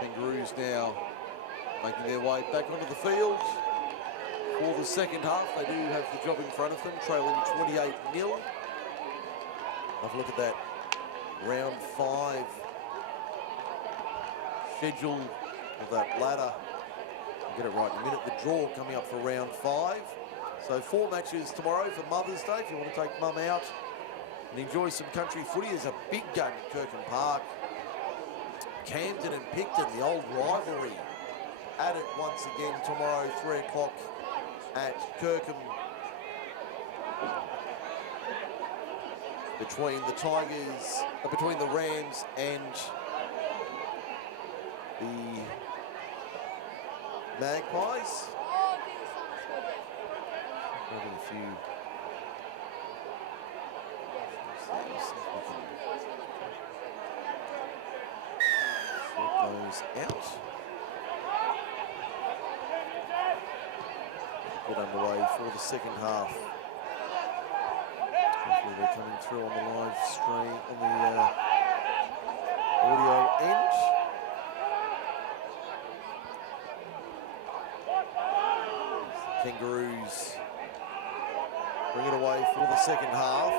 Kangaroos now making their way back onto the field for the second half. They do have the job in front of them, trailing 28-0. Have a look at that round 5 schedule of that ladder. I'll get it right in a minute. The draw coming up for round 5. So 4 matches tomorrow for Mother's Day if you want to take mum out and enjoy some country footy. There's a big game at Kirkham Park. Camden and Picton, the old rivalry, at it once again tomorrow, 3 o'clock at Kirkham. Between the Tigers, between the Rams and the Magpies. Maybe a few. Sort those out. Get underway for the second half. Hopefully they're coming through on the live stream, on the audio end. Kangaroos bring it away for the second half.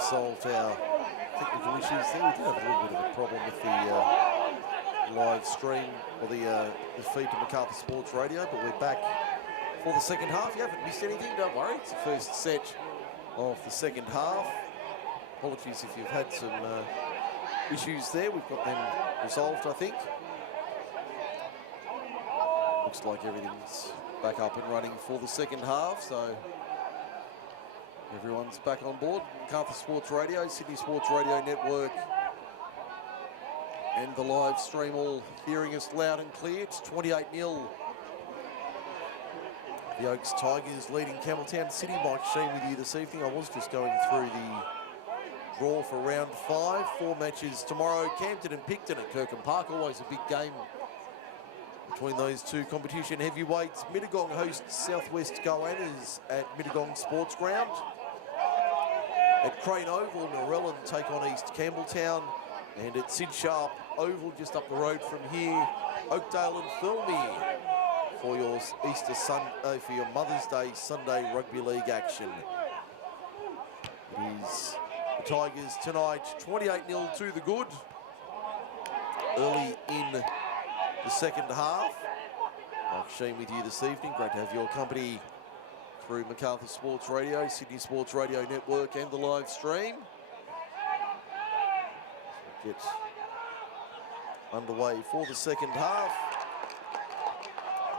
Solved our technical issues there. We did have a little bit of a problem with the live stream or the feed to Macarthur Sports Radio, but we're back for the second half. You haven't missed anything, don't worry. It's the first set of the second half. Apologies if you've had some issues there. We've got them resolved, I think. Looks like everything's back up and running for the second half, so everyone's back on board. Macarthur Sports Radio, Sydney Sports Radio Network, and the live stream all hearing us loud and clear. It's 28-0. The Oaks Tigers leading Campbelltown City. Mike Sheen with you this evening. I was just going through the draw for round 5. 4 matches tomorrow. Campden and Picton at Kirkham Park. Always a big game between those two competition heavyweights. Mittagong hosts Southwest Goannas at Mittagong Sports Ground. At Crane Oval, Narellan take on East Campbelltown. And at Sid Sharp Oval, just up the road from here, Oakdale and Thirlmere for your for your Mother's Day Sunday rugby league action. It is the Tigers tonight, 28-0 to the good. Early in the second half. Mike Sheen with you this evening. Great to have your company through Macarthur Sports Radio, Sydney Sports Radio Network, and the live stream. So get underway for the second half.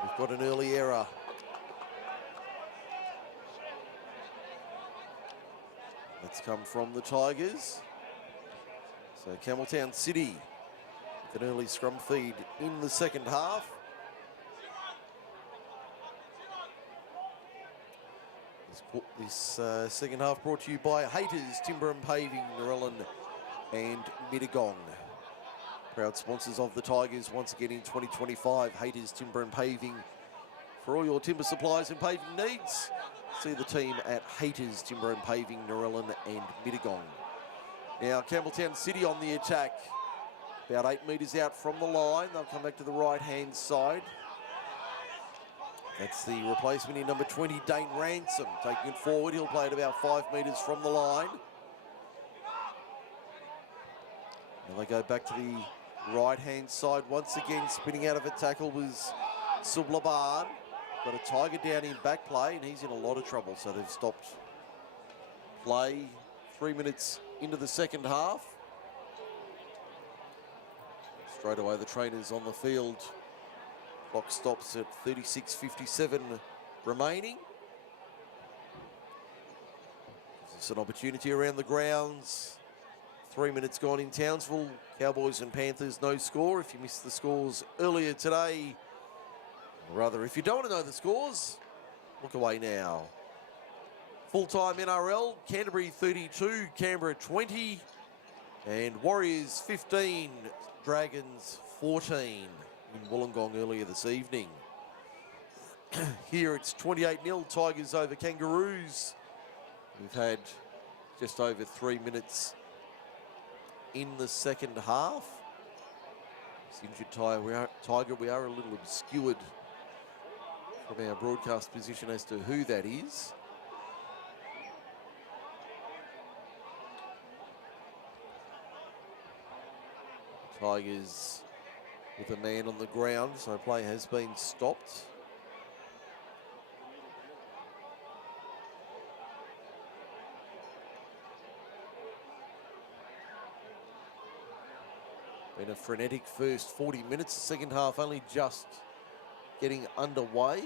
We've got an early error It's come from the Tigers. So Campbelltown City with an early scrum feed in the second half. This second half brought to you by Haters, Timber and Paving, Narellan and Mittagong. Proud sponsors of the Tigers once again in 2025. Haters, Timber and Paving. For all your timber supplies and paving needs, see the team at Haters, Timber and Paving, Narellan and Mittagong. Now Campbelltown City on the attack. About 8 metres out from the line. They'll come back to the right-hand side. That's the replacement in number 20, Dane Ransom. Taking it forward, he'll play it about 5 metres from the line. And they go back to the right-hand side once again. Spinning out of a tackle was Sublaban. Got a Tiger down in back play, and he's in a lot of trouble, so they've stopped play 3 minutes into the second half. Straight away, the trainers on the field. Clock stops at 36:57 remaining. Gives us an opportunity around the grounds. 3 minutes gone in Townsville. Cowboys and Panthers, no score. If you missed the scores earlier today, or rather, if you don't want to know the scores, look away now. Full-time NRL, Canterbury 32, Canberra 20, and Warriors 15, Dragons 14 in Wollongong earlier this evening. Here it's 28-0, Tigers over Kangaroos. We've had just over 3 minutes in the second half. This injured Tiger, we are a little obscured from our broadcast position as to who that is. Tigers with a man on the ground, so play has been stopped. Been a frenetic first 40 minutes, the second half only just getting underway.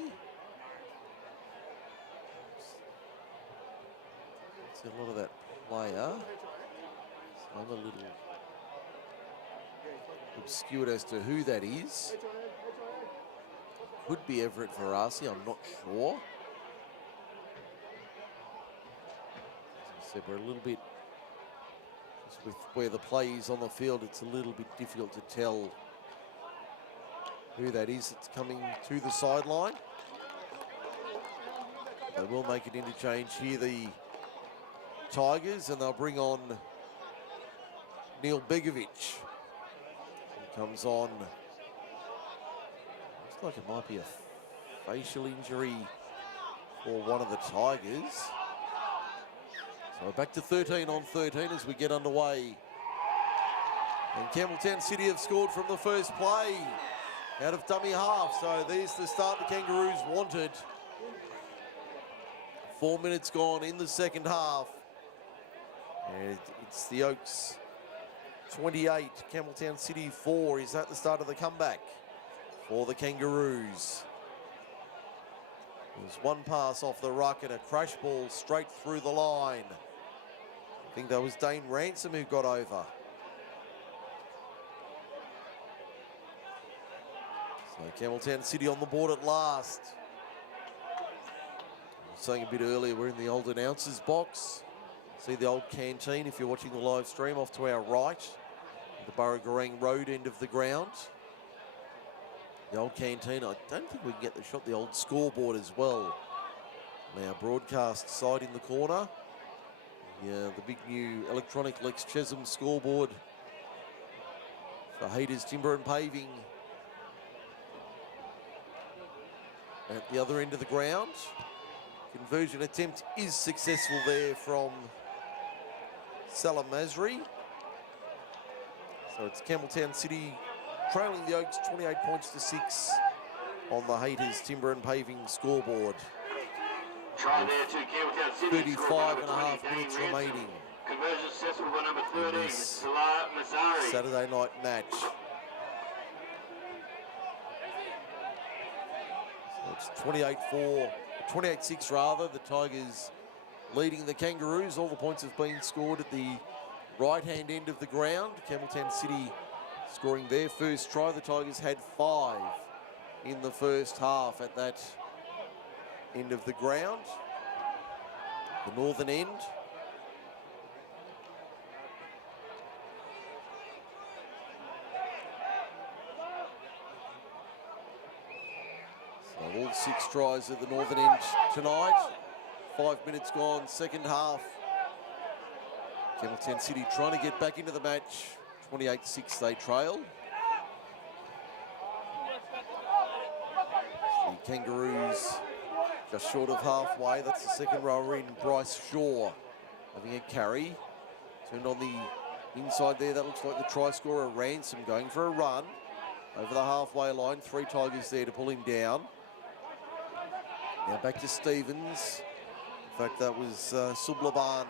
See a lot of that player. I'm a little obscured as to who that is. Could be Everett Varasi, I'm not sure. As I said, we're a little bit, just with where the play is on the field, it's a little bit difficult to tell who that is that's coming to the sideline. They will make an interchange here, the Tigers, and they'll bring on Neil Begovic. Comes on. Looks like it might be a facial injury for one of the Tigers. So back to 13 on 13 as we get underway. And Campbelltown City have scored from the first play out of dummy half. So there's the start the Kangaroos wanted. 4 minutes gone in the second half. And it's the Oaks 28, Campbelltown City 4. Is that the start of the comeback for the Kangaroos? There's one pass off the ruck and a crash ball straight through the line. I think that was Dane Ransom who got over. So Campbelltown City on the board at last. I was saying a bit earlier, we're in the old announcers box. See the old canteen if you're watching the live stream off to our right. The Burragorang Road end of the ground. The old canteen, I don't think we can get the shot, the old scoreboard as well. Now broadcast side in the corner. Yeah, the big new electronic Lex Chesham scoreboard for Haters, Timber and Paving. At the other end of the ground. Conversion attempt is successful there from Salam Masri. So it's Campbelltown City trailing the Oaks 28 points to 6 on the Haters Timber and Paving scoreboard. Try there to Campbelltown City. 35 and a half minutes remaining. Conversion successful by number 13, Salah Mazari. Saturday night match. So it's 28-6 rather. The Tigers leading the Kangaroos. All the points have been scored at the right-hand end of the ground. Campbelltown City scoring their first try. The Tigers had 5 in the first half at that end of the ground. The northern end. So all 6 tries at the northern end tonight. 5 minutes gone, second half. Campbelltown City trying to get back into the match. 28-6 they trail. The Kangaroos just short of halfway. That's the second rower in, Bryce Shaw, having a carry. Turned on the inside there. That looks like the try scorer, Ransom, going for a run over the halfway line. 3 Tigers there to pull him down. Now back to Stevens. In fact, that was Sublaban.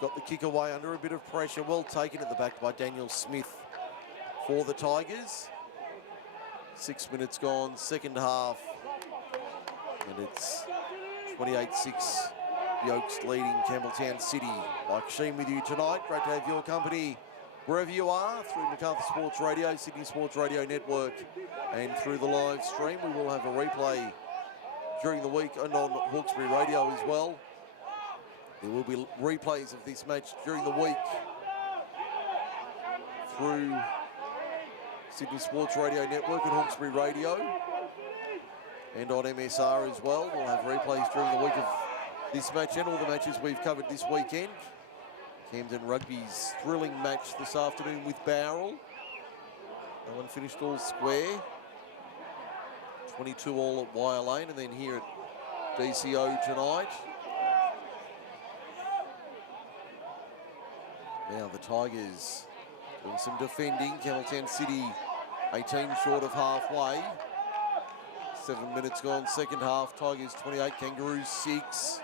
Got the kick away under a bit of pressure. Well taken at the back by Daniel Smith for the Tigers. 6 minutes gone, second half. And it's 28-6. The Oaks leading Campbelltown City. Mike Sheen with you tonight. Great to have your company wherever you are through Macarthur Sports Radio, Sydney Sports Radio Network, and through the live stream. We will have a replay during the week and on Hawkesbury Radio as well. There will be replays of this match during the week through Sydney Sports Radio Network and Hawkesbury Radio and on MSR as well. We'll have replays during the week of this match and all the matches we've covered this weekend. Camden Rugby's thrilling match this afternoon with Bowral. That one finished all square. 22 all at Wire Lane, and then here at DCO tonight. Now the Tigers doing some defending. Campbelltown City 18 short of halfway. 7 minutes gone, second half. Tigers 28, Kangaroos 6.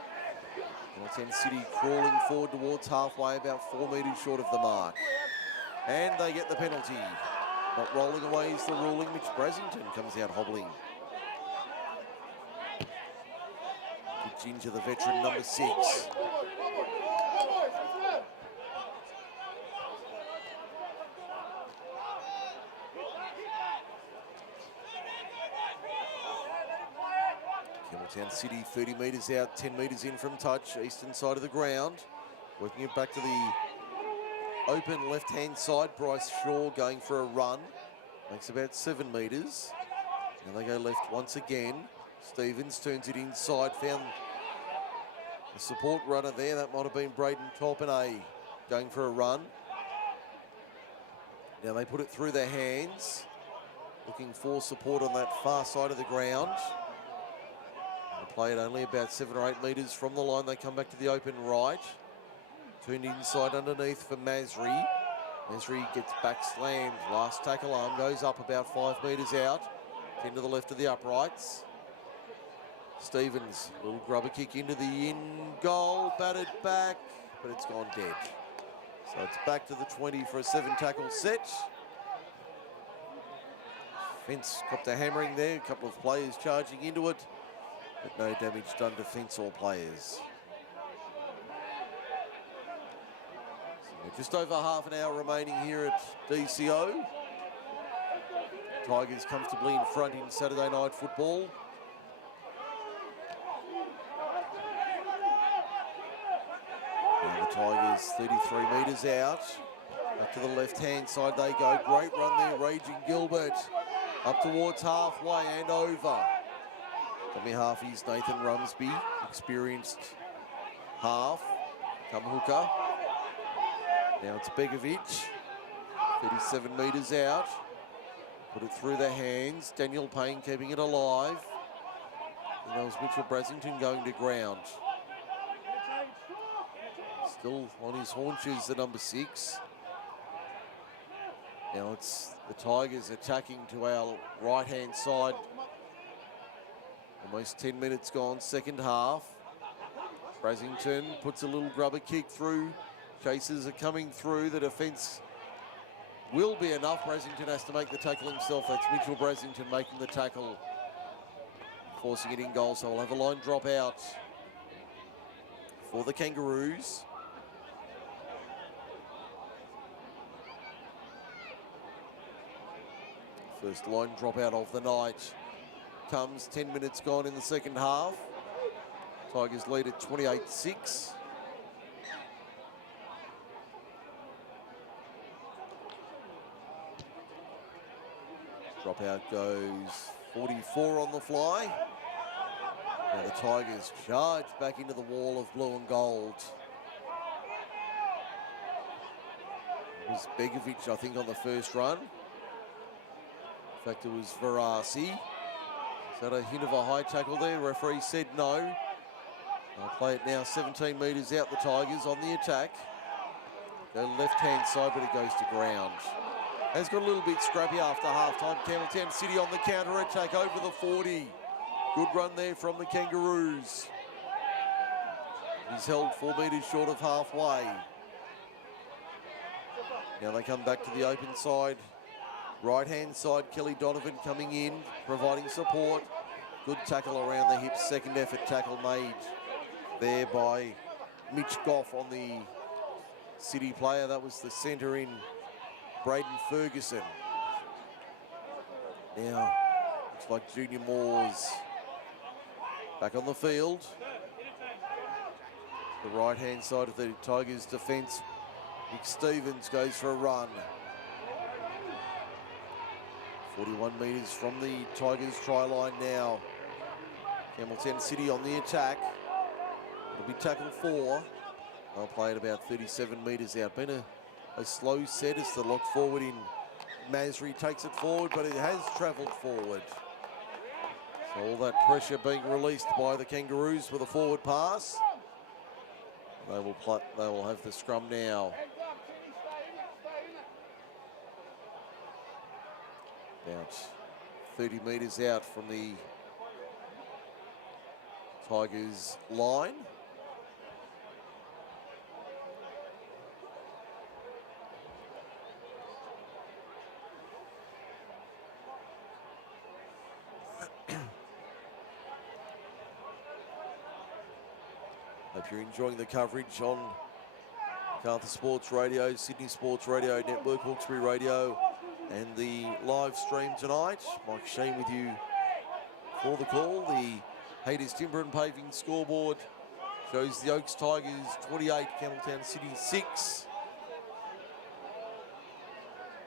Campbelltown City crawling forward towards halfway, about 4 metres short of the mark. And they get the penalty. Not rolling away is the ruling. Mitch Brasington comes out hobbling. Ginger, the veteran, number 6. Campbelltown City 30 metres out, 10 metres in from touch, eastern side of the ground. Working it back to the open left-hand side. Bryce Shaw going for a run. Makes about 7 metres. Now they go left once again. Stevens turns it inside, found the support runner there. That might have been Braden Tolpane going for a run. Now they put it through their hands, looking for support on that far side of the ground. They play it only about 7 or 8 metres from the line. They come back to the open right. Turned inside underneath for Masri. Masri gets back slammed. Last tackle arm goes up about 5 metres out. 10 to the left of the uprights. Stevens, little grubber kick into the in goal, batted back, but it's gone dead. So it's back to the 20 for a 7-tackle set. Fence copped a hammering there, a couple of players charging into it, but no damage done to fence or players. So just over half an hour remaining here at DCO. Tigers comfortably in front in Saturday night football. Tigers 33 metres out. Back to the left-hand side they go. Great run there, Raging Gilbert. Up towards halfway and over. Dummy halfies Nathan Rumsby, experienced half. Come hooker. Now it's Begovic. 37 metres out. Put it through their hands. Daniel Payne keeping it alive. And that was Mitchell Brasington going to ground. Still on his haunches, the number 6. Now it's the Tigers attacking to our right-hand side. Almost 10 minutes gone, second half. Brasington puts a little grubber kick through. Chasers are coming through. The defence will be enough. Brasington has to make the tackle himself. That's Mitchell Brasington making the tackle, forcing it in goal. So we'll have a line drop out for the Kangaroos. First line dropout of the night comes 10 minutes gone in the second half. Tigers lead at 28-6. Dropout goes 44 on the fly. Now the Tigers charge back into the wall of blue and gold. It was Begovic, I think, on the first run. In fact, it was Varasi. Is that a hint of a high tackle there? Referee said no. They'll play it now 17 metres out, the Tigers on the attack. Go left-hand side, but it goes to ground. Has got a little bit scrappy after half-time. Campbelltown City on the counter-attack over the 40. Good run there from the Kangaroos. He's held 4 metres short of halfway. Now they come back to the open side. Right-hand side, Kelly Donovan coming in, providing support. Good tackle around the hips. Second effort tackle made there by Mitch Goff on the City player. That was the centre in Braden Ferguson. Now, looks like Junior Moore's back on the field. The right-hand side of the Tigers' defence. Nick Stevens goes for a run. 41 metres from the Tigers' try line now. Campbelltown City on the attack. It'll be tackle 4. They'll play it about 37 metres out. Been a slow set as the lock forward in Masri takes it forward, but it has travelled forward. So all that pressure being released by the Kangaroos with a forward pass. They will have the scrum now. About 30 metres out from the Tigers line. Hope you're enjoying the coverage on Macarthur Sports Radio, Sydney Sports Radio Network, Hawkesbury Radio, and the live stream tonight. Mike Sheen with you for the call. The Haters Timber and Paving scoreboard shows the Oaks Tigers 28, Campbelltown City 6.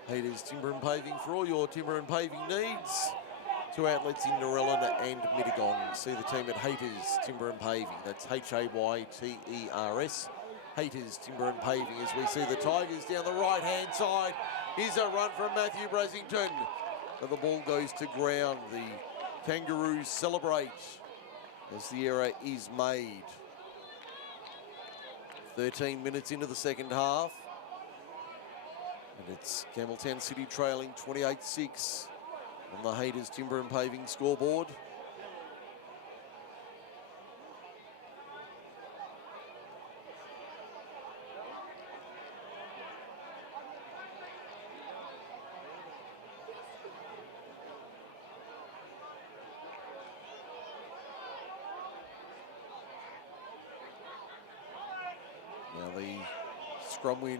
Haters Timber and Paving for all your timber and paving needs. 2 outlets in Narellan and Mittagong. See the team at Haters Timber and Paving. That's Hayters. Haters Timber and Paving, as we see the Tigers down the right-hand side. Here's a run from Matthew Brasington. And the ball goes to ground. The Kangaroos celebrate as the error is made. 13 minutes into the second half. And it's Campbelltown City trailing 28-6 on the Haters Timber and Paving scoreboard. Now the scrum win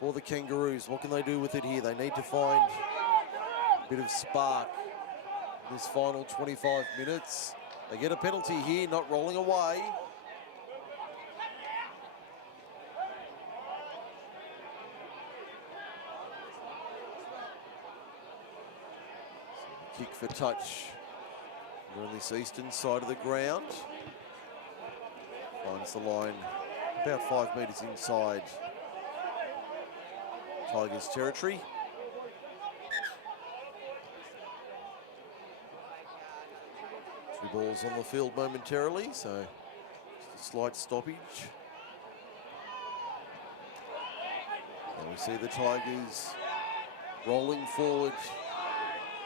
for the Kangaroos. What can they do with it here? They need to find a bit of spark in this final 25 minutes. They get a penalty here, not rolling away. So kick for touch. We're on this eastern side of the ground. Finds the line about 5 metres inside Tigers territory. Two balls on the field momentarily, so just a slight stoppage. And we see the Tigers rolling forward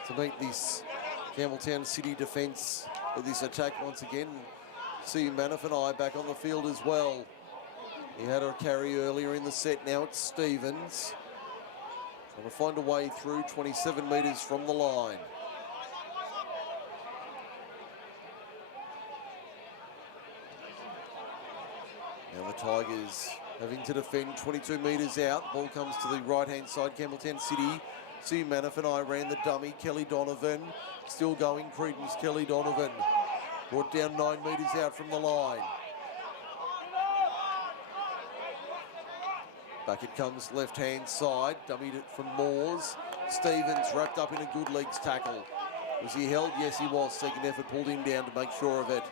to meet this Campbelltown City defence with this attack once again. See Manafani back on the field as well. He had a carry earlier in the set, now it's Stevens. Trying to find a way through, 27 metres from the line. Tigers having to defend 22 metres out. Ball comes to the right-hand side, Campbelltown City. Sue Manifin, I ran the dummy. Kelly Donovan still going. Credence Kelly Donovan brought down 9 metres out from the line. Back it comes left-hand side. Dummied it from Moores. Stevens wrapped up in a good legs tackle. Was he held? Yes, he was. Second effort pulled him down to make sure of it.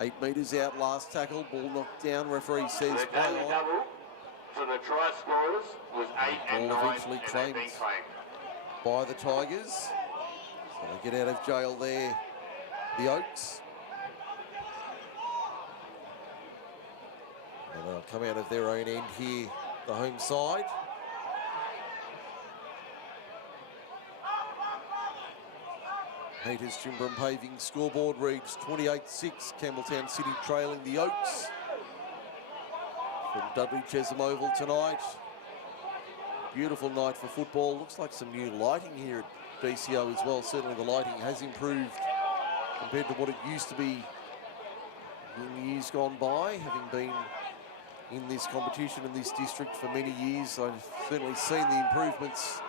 8 metres out, last tackle. Ball knocked down. Referee says The play daily on. double for the try scorers was 8 and Ball 9, eventually and they've claimed been claimed. by the Tigers. So they get out of jail there, the Oaks. And they'll come out of their own end here, the home side. Haters Chimbrum Paving scoreboard reads 28-6, Campbelltown City trailing the Oaks. From Dudley Chesham Oval tonight. Beautiful night for football. Looks like some new lighting here at DCO as well. Certainly the lighting has improved compared to what it used to be in years gone by. Having been in this competition in this district for many years, I've certainly seen the improvements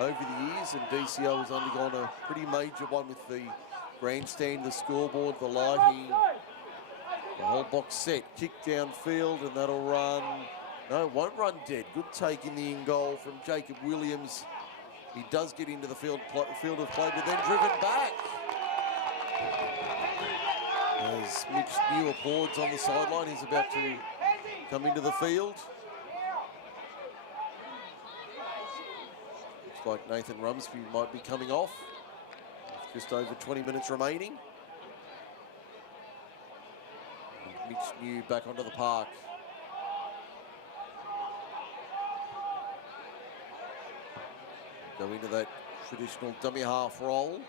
over the years, and DCO has undergone a pretty major one with the grandstand, the scoreboard, the lighting, the whole box set. Kick downfield, and that'll run. No, it won't run dead. Good take in the in goal from Jacob Williams. He does get into the field of play, but then driven back. As Mitch New applauds on the sideline, he's about to come into the field. Looks like Nathan Rumsby might be coming off. Just over 20 minutes remaining. And Mitch New back onto the park. Go into that traditional dummy half roll.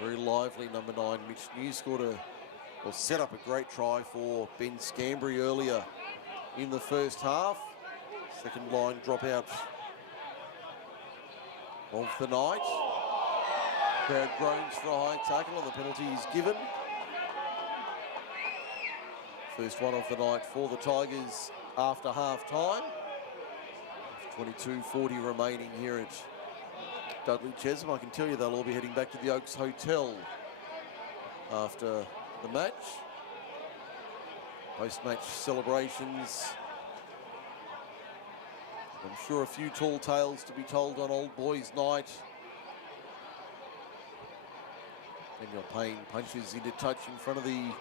Very lively, number 9, Mitch New scored set up a great try for Ben Scambry earlier in the first half. Second line dropout of the night. Crowd groans for a high tackle and the penalty is given. First one of the night for the Tigers after half time. 22:40 remaining here at Dudley Chesham. I can tell you they'll all be heading back to the Oaks Hotel after the match. Post-match celebrations. I'm sure a few tall tales to be told on Old Boys Night. And your Payne punches into touch in front of the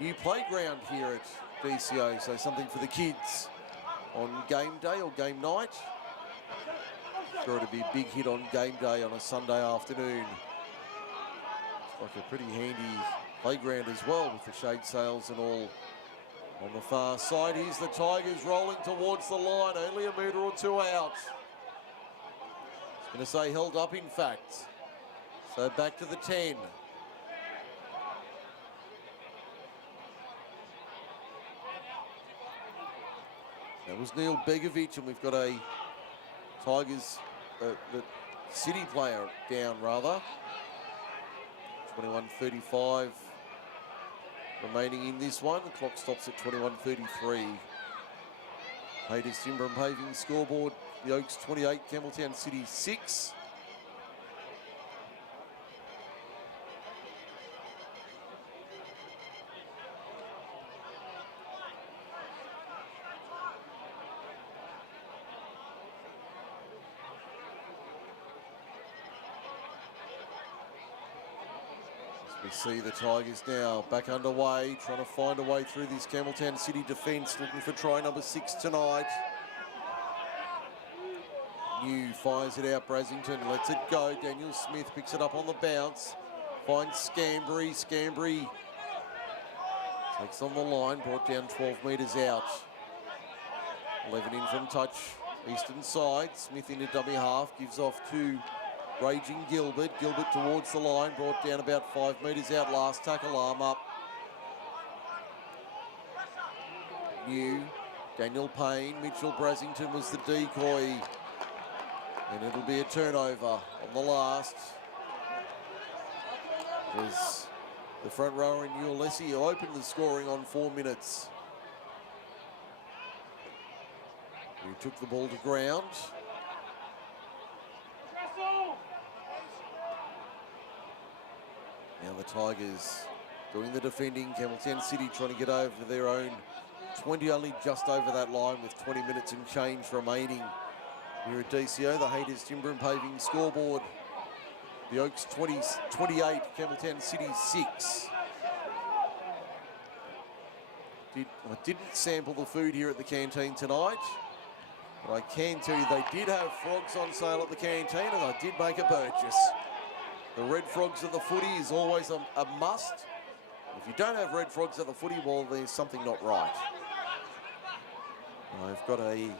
new playground here at DCO. So something for the kids on game day or game night. Sure, it'd be a big hit on game day on a Sunday afternoon. It's like a pretty handy playground as well with the shade sails and all. On the far side, here's the Tigers rolling towards the line, only a metre or two out. I was going to say held up, in fact. So back to the 10. That was Neil Begovic, and we've got a Tigers, the City player down rather. 21:35 remaining in this one. The clock stops at 21:33. Haters Timber and Paving scoreboard. The Oaks 28, Campbelltown City 6. We see the Tigers now back underway, trying to find a way through this Campbelltown City defence, looking for try number 6 tonight. New fires it out, Brasington lets it go. Daniel Smith picks it up on the bounce, finds Scambry. Scambry takes on the line, brought down 12 metres out. 11 in from touch, eastern side. Smith into dummy half, gives off to Raging Gilbert. Gilbert towards the line, brought down about 5 metres out. Last tackle, arm up. New, Daniel Payne, Mitchell Brasington was the decoy. And it'll be a turnover on the last. There's the front rower in Ulysses who opened the scoring on 4 minutes. who took the ball to ground. Now the Tigers doing the defending. Campbelltown City trying to get over their own 20, only just over that line with 20 minutes and change remaining. Here at DCO, the Haters Timber and Paving scoreboard. The Oaks 28, Campbelltown City 6. I didn't sample the food here at the canteen tonight, but I can tell you they did have frogs on sale at the canteen, and I did make a purchase. The red frogs at the footy is always a must. If you don't have red frogs at the footy, well, there's something not right. I've got a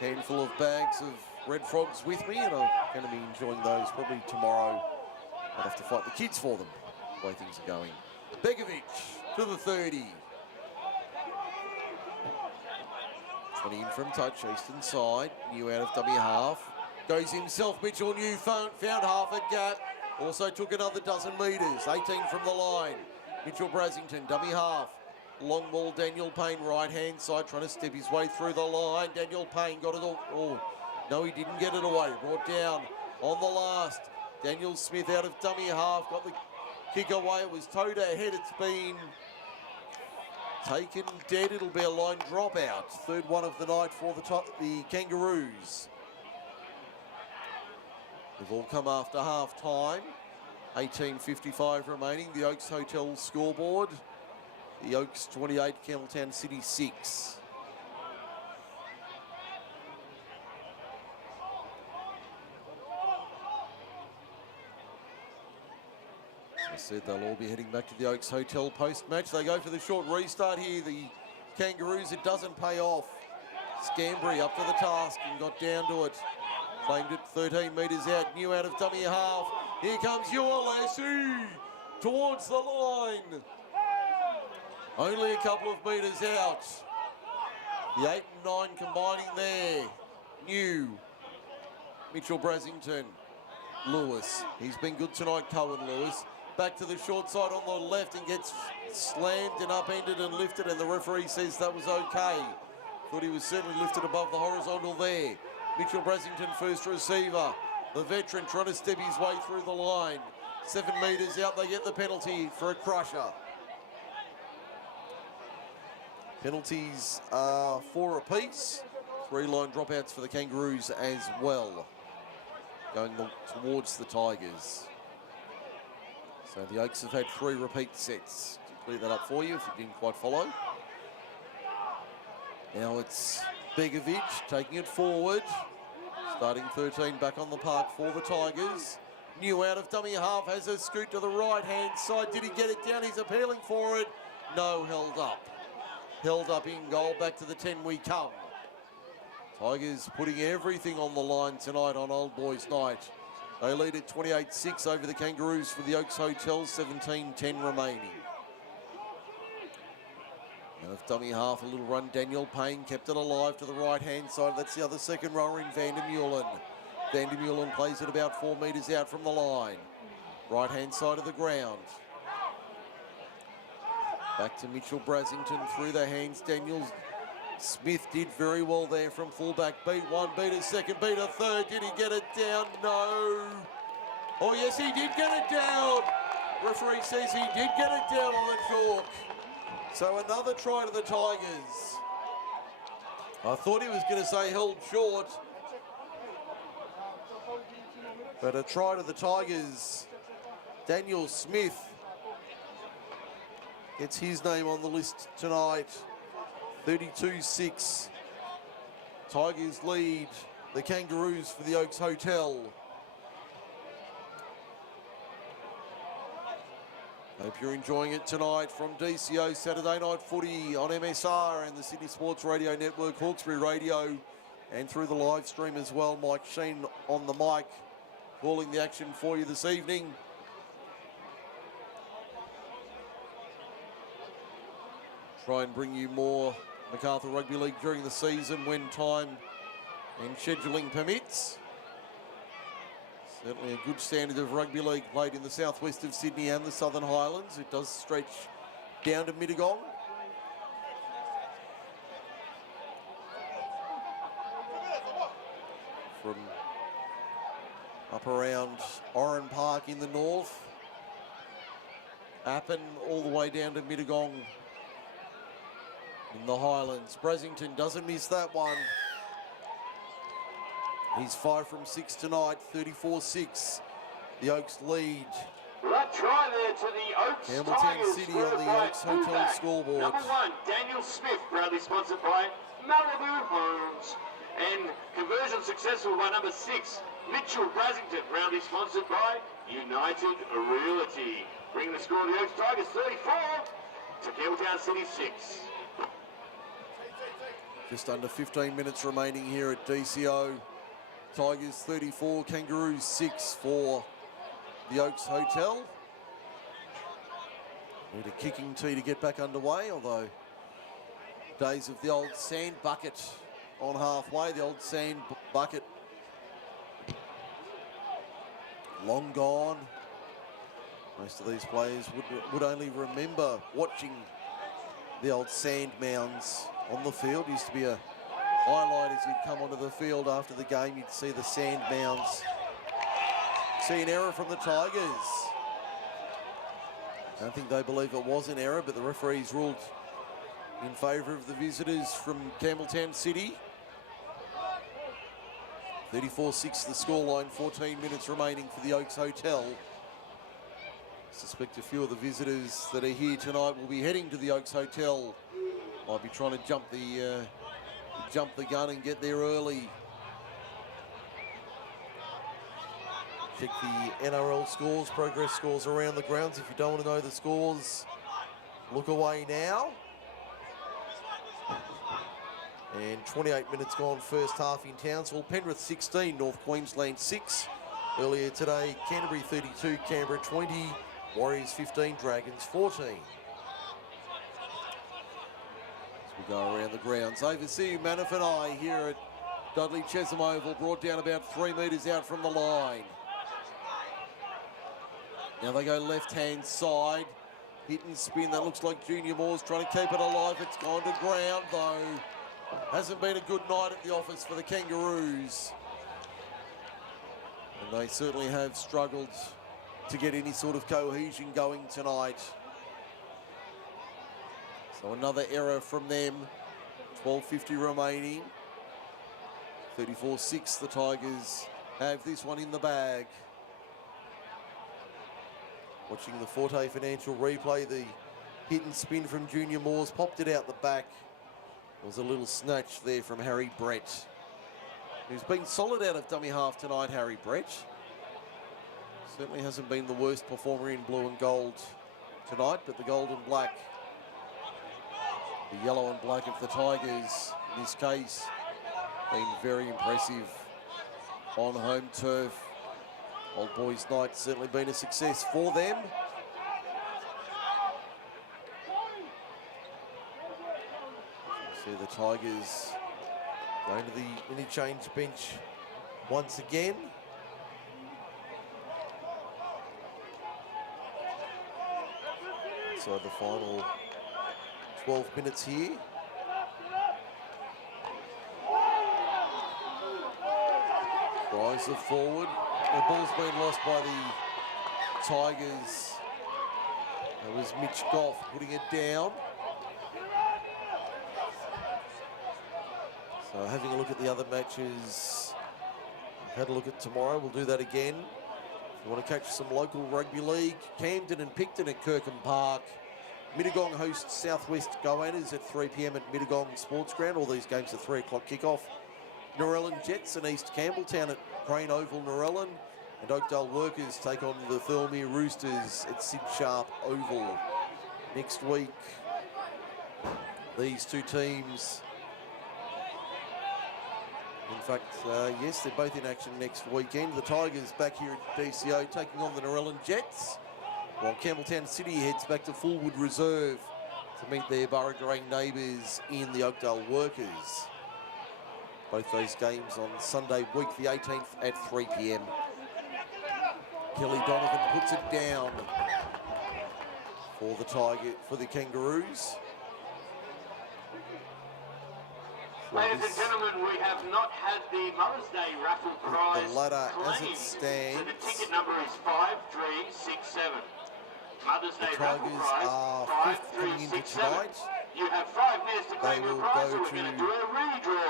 handful of bags of red frogs with me, and I'm going to be enjoying those probably tomorrow. I'll have to fight the kids for them, the way things are going. Begovic to the 30. 20 in from touch, eastern side. New out of dummy half. Goes himself, Mitchell New found half a gap. Also took another dozen metres. 18 from the line. Mitchell Brasington, dummy half. Long ball, Daniel Payne, right-hand side, trying to step his way through the line. Daniel Payne got it all. Oh, no, he didn't get it away. Brought down on the last. Daniel Smith out of dummy half. Got the kick away. It was towed ahead. It's been taken dead. It'll be a line dropout. Third one of the night for the Kangaroos. They've all come after half time. 18:55 remaining. The Oaks Hotel scoreboard. The Oaks 28, Campbelltown City 6. As I said, they'll all be heading back to the Oaks Hotel post-match. They go for the short restart here. The Kangaroos, it doesn't pay off. Scambry up to the task and got down to it. Claimed it 13 metres out. New out of dummy half. Here comes Uolesi towards the line. Only a couple of metres out. The 8 and 9 combining there. New. Mitchell Brasington. Lewis. He's been good tonight, Cohen Lewis. Back to the short side on the left and gets slammed and upended and lifted, and the referee says that was okay. Thought he was certainly lifted above the horizontal there. Mitchell Brasington, first receiver. The veteran trying to step his way through the line. 7 metres out, they get the penalty for a crusher. Penalties are 4 apiece. 3 line dropouts for the Kangaroos as well. Going towards the Tigers. So the Oaks have had 3 repeat sets. To clear that up for you if you didn't quite follow. Now it's Begovic taking it forward. Starting 13 back on the park for the Tigers. New out of dummy half, has a scoot to the right-hand side. Did he get it down? He's appealing for it. No, held up. Held up in goal. Back to the 10 we come. Tigers putting everything on the line tonight on Old Boys Night. They lead at 28-6 over the Kangaroos for the Oaks Hotel. 17-10 remaining. Out of dummy half, a little run. Daniel Payne kept it alive to the right-hand side. That's the other second rower in Vandermeulen. Vandermeulen plays it about 4 metres out from the line. Right-hand side of the ground. Back to Mitchell Brasington through the hands. Daniel Smith did very well there from fullback. Beat one, beat a second, beat a third. Did he get it down? No. Oh, yes, he did get it down. Referee says he did get it down on the chalk. So another try to the Tigers. I thought he was going to say held short. But a try to the Tigers. Daniel Smith gets his name on the list tonight. 32-6. Tigers lead the Kangaroos for the Oaks Hotel. Hope you're enjoying it tonight from DCO Saturday Night Footy on MSR and the Sydney Sports Radio Network, Hawkesbury Radio, and through the live stream as well. Mike Sheen on the mic, calling the action for you this evening. Try and bring you more Macarthur Rugby League during the season when time and scheduling permits. Certainly a good standard of rugby league played in the southwest of Sydney and the Southern Highlands. It does stretch down to Mittagong. up around Oran Park in the north. Appin all the way down to Mittagong in the Highlands. Brasington doesn't miss that one. He's 5 from 6 tonight, 34-6. The Oaks lead. That try there to the Oaks Campbelltown Tigers. City on the Oaks Hotel scoreboard. Number 1, Daniel Smith, proudly sponsored by Malibu Homes. And conversion successful by number 6, Mitchell Brasington, proudly sponsored by United Realty. Bringing the score of the Oaks Tigers 34 to Campbelltown City 6. Just under 15 minutes remaining here at DCO. Tigers 34, Kangaroos 6 for the Oaks Hotel. Need a kicking tee to get back underway, although days of the old sand bucket on halfway, the old sand bucket long gone. Most of these players would only remember watching the old sand mounds on the field. Used to be a highlight as you'd come onto the field after the game. You'd see the sand mounds. See an error from the Tigers. I don't think they believe it was an error, but the referees ruled in favour of the visitors from Campbelltown City. 34-6 the scoreline, 14 minutes remaining for the Oaks Hotel. Suspect a few of the visitors that are here tonight will be heading to the Oaks Hotel. Might be trying to jump the gun and get there early. Check the NRL scores, progress scores around the grounds. If you don't want to know the scores, look away now. And 28 minutes gone, first half in Townsville. Penrith 16, North Queensland 6. Earlier today, Canterbury 32, Canberra 20, Warriors 15, Dragons 14. As we go around the grounds, overseeing Manafini here at Dudley Chesham Oval, brought down about 3 metres out from the line. Now they go left-hand side, hit and spin. That looks like Junior Moore's trying to keep it alive. It's gone to ground though. Hasn't been a good night at the office for the Kangaroos. And they certainly have struggled to get any sort of cohesion going tonight. So another error from them. 12:50 remaining. 34-6 the Tigers have this one in the bag. Watching the Forte Financial replay, the hit and spin from Junior Moore's popped it out the back. There was a little snatch there from Harry Brett, who's been solid out of dummy half tonight, Harry Brett. Certainly hasn't been the worst performer in blue and gold tonight, but the gold and black, the yellow and black of the Tigers, in this case, been very impressive on home turf. Old Boys Night certainly been a success for them. See the Tigers going to the interchange bench once again. So the final 12 minutes here. Tries it forward. The ball's been lost by the Tigers. That was Mitch Goff putting it down. So having a look at the other matches. Had a look at tomorrow. We'll do that again. If you want to catch some local rugby league, Camden and Picton at Kirkham Park. Mittagong hosts Southwest Goannas at 3 p.m. at Mittagong Sports Ground. All these games at 3 o'clock kickoff. Narellan Jets and East Campbelltown at Crane Oval, Narellan. And Oakdale Workers take on the Thirlmere Roosters at Sid Sharp Oval. Next week, these two teams, in fact, yes, they're both in action next weekend. The Tigers back here at DCO taking on the Narellan Jets, while Campbelltown City heads back to Fullwood Reserve to meet their Burragorang neighbours in the Oakdale Workers. Both those games on Sunday week the 18th at 3 p.m. Kelly Donovan puts it down for the Kangaroos. Ladies and gentlemen, we have not had the Mother's Day raffle prize. The ladder as it claimed. stands. So the ticket number is 5367. Mother's Day The raffle Tigers prize are fifth coming into 5367. tonight. You have 5 minutes to claim your will prize, go so we're going to do a redraw.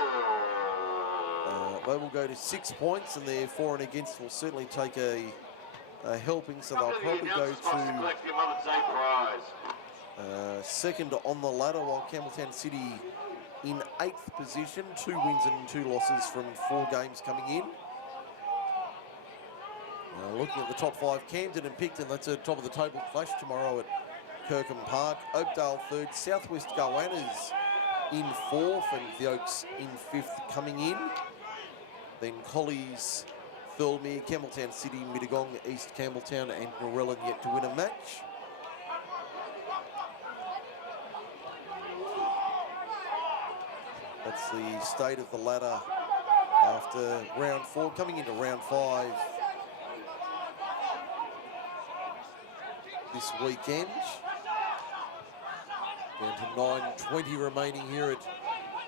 They will go to 6 points, and their for and against will certainly take a helping, so they'll probably go to collect your Mother's Day prize. second on the ladder, while Campbelltown City in 8th position, 2 wins and 2 losses from 4 games coming in. Looking at the top 5, Camden and Picton, that's a top of the table clash tomorrow at Kirkham Park. Oakdale 3rd, Southwest Goannas in 4th, and the Oaks in 5th coming in. Then Collies, Thirlmere, Campbelltown City, Mittagong, East Campbelltown and Narellan yet to win a match. That's the state of the ladder after round 4, coming into round 5 this weekend. Down to 9:20 remaining here at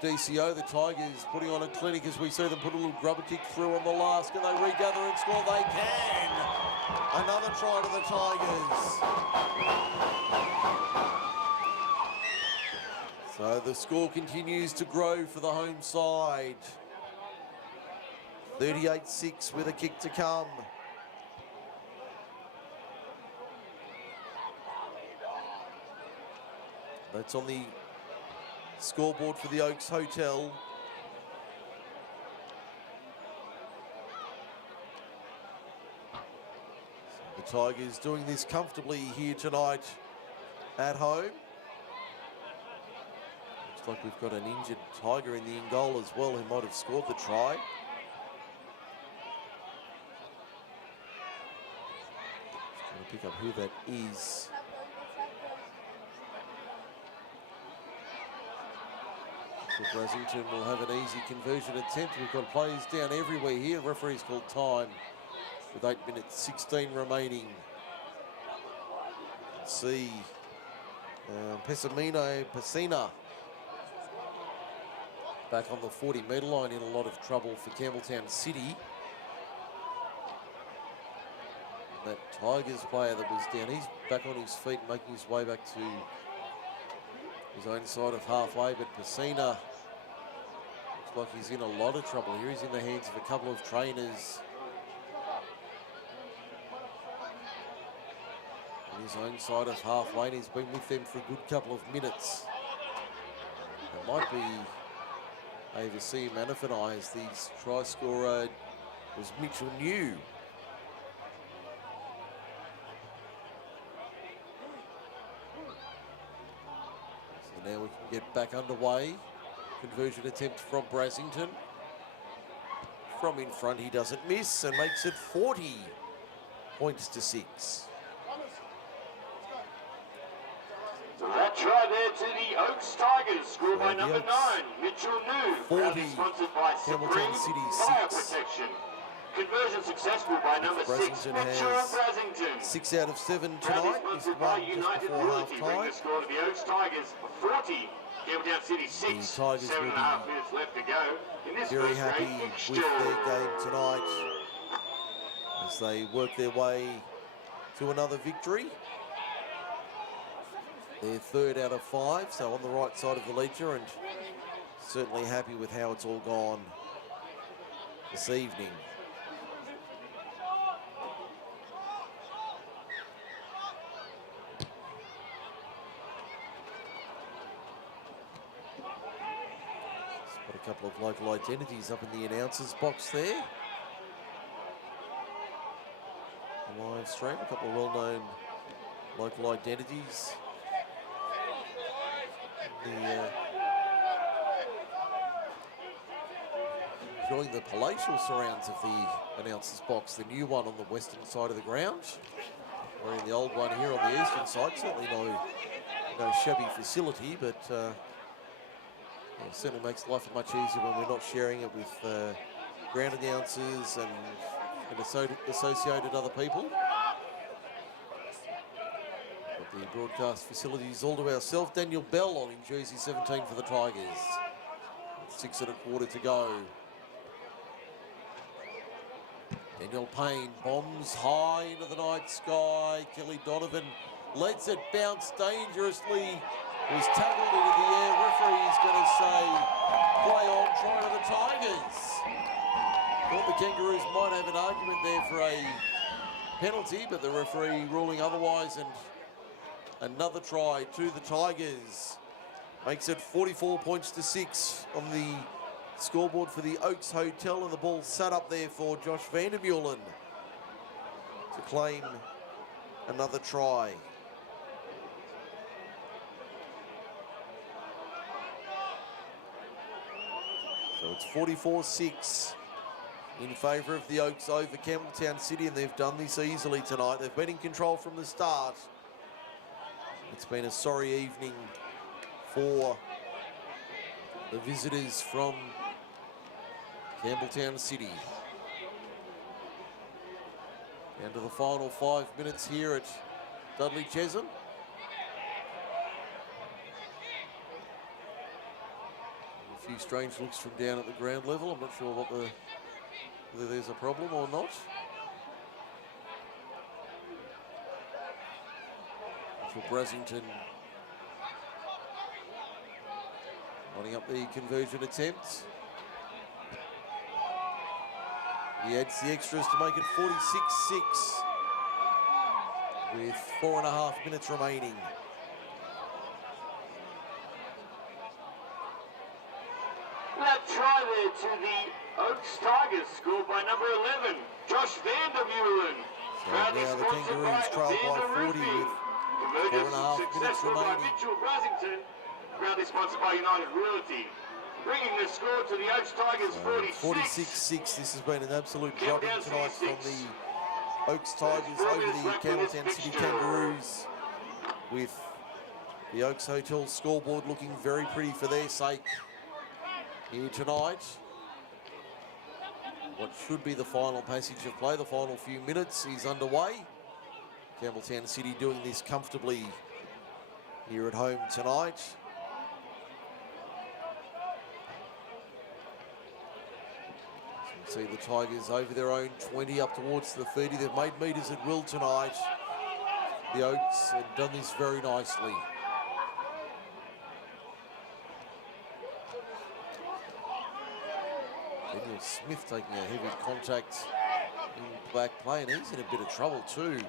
DCO. The Tigers putting on a clinic as we see them put a little grubber kick through on the last. Can they regather and score? They can. Another try to the Tigers. So the score continues to grow for the home side. 38-6 with a kick to come. That's on the scoreboard for the Oaks Hotel. So the Tigers doing this comfortably here tonight at home. Looks like we've got an injured Tiger in the in goal as well, who might have scored the try. Just trying to pick up who that is. So Brasington will have an easy conversion attempt. We've got players down everywhere here. The referee's called time with 8 minutes 16 remaining. Let's see. Pesina back on the 40-metre line in a lot of trouble for Campbelltown City. And that Tigers player that was down, he's back on his feet, making his way back to his own side of halfway, but Pesina looks like he's in a lot of trouble here. He's in the hands of a couple of trainers. On his own side of halfway, and he's been with them for a good couple of minutes. It might be able to see him anaphanize. The try scorer was Mitchell New. Now we can get back underway. Conversion attempt from Brasington. From in front, he doesn't miss and makes it 40 points to 6. That try there to the Oaks Tigers, scored by number 9, Mitchell New. 40, sponsored by Campbelltown City 6. Protection. Conversion successful by number 6, Mitchell Brasington. 6 out of 7 tonight. Missed one just before half-time. The score to the Oaks Tigers 40, Campbelltown City 6. The Tigers will 7.5 minutes left to go in this very first happy grade with fixture. their game tonight as they work their way to another victory. They're 3rd out of 5, so on the right side of the ledger, and certainly happy with how it's all gone this evening. Got a couple of local identities up in the announcers box there. The live stream, a couple of well-known local identities. Enjoying the palatial surrounds of the announcers box, the new one on the western side of the ground. We're in the old one here on the eastern side. Certainly no shabby facility, but it certainly makes life much easier when we're not sharing it with ground announcers and associated other people. Got the broadcast facilities all to ourselves. Daniel Bell on in jersey 17 for the Tigers. 6 1/4 to go. Daniel Payne bombs high into the night sky. Kelly Donovan lets it bounce dangerously. Was tackled into the air. Referee's going to say, play on, try to the Tigers. Thought the Kangaroos might have an argument there for a penalty, but the referee ruling otherwise, and another try to the Tigers. Makes it 44 points to 6 on the scoreboard for the Oaks Hotel, and the ball sat up there for Josh Vandermeulen to claim another try. So it's 44-6 in favour of the Oaks over Campbelltown City, and they've done this easily tonight. They've been in control from the start. It's been a sorry evening for the visitors from Campbelltown City. Down to the final 5 minutes here at Dudley Chesham. A few strange looks from down at the ground level. I'm not sure whether there's a problem or not. For Brassington lining up the conversion attempt. He adds the extras to make it 46-6 with 4.5 minutes remaining. That try there to the Oaks Tigers, scored by number 11, Josh Vandermeulen. So now the Kangaroos trail by 40 with 4.5 minutes remaining. Mitchell Brassington, proudly sponsored by United Realty. Bringing the score to the Oaks Tigers 46-6. This has been an absolute drubbing tonight from the Oaks Tigers over the Campbelltown City Kangaroos, with the Oaks Hotel scoreboard looking very pretty for their sake here tonight. What should be the final passage of play, the final few minutes is underway. Campbelltown City doing this comfortably here at home tonight. So you can see the Tigers over their own 20 up towards the 30. They've made metres at will tonight. The Oaks have done this very nicely. Daniel Smith taking a heavy contact in back play, and he's in a bit of trouble too.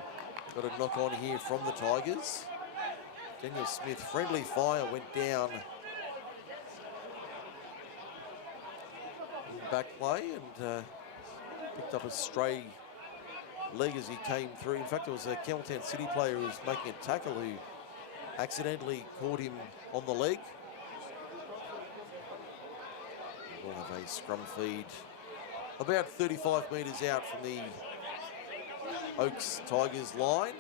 Got a knock on here from the Tigers. Daniel Smith, friendly fire, went down in back play and picked up a stray leg as he came through. In fact, it was a Campbelltown City player who was making a tackle who accidentally caught him on the leg. We'll have a scrum feed about 35 metres out from the Oaks Tigers line.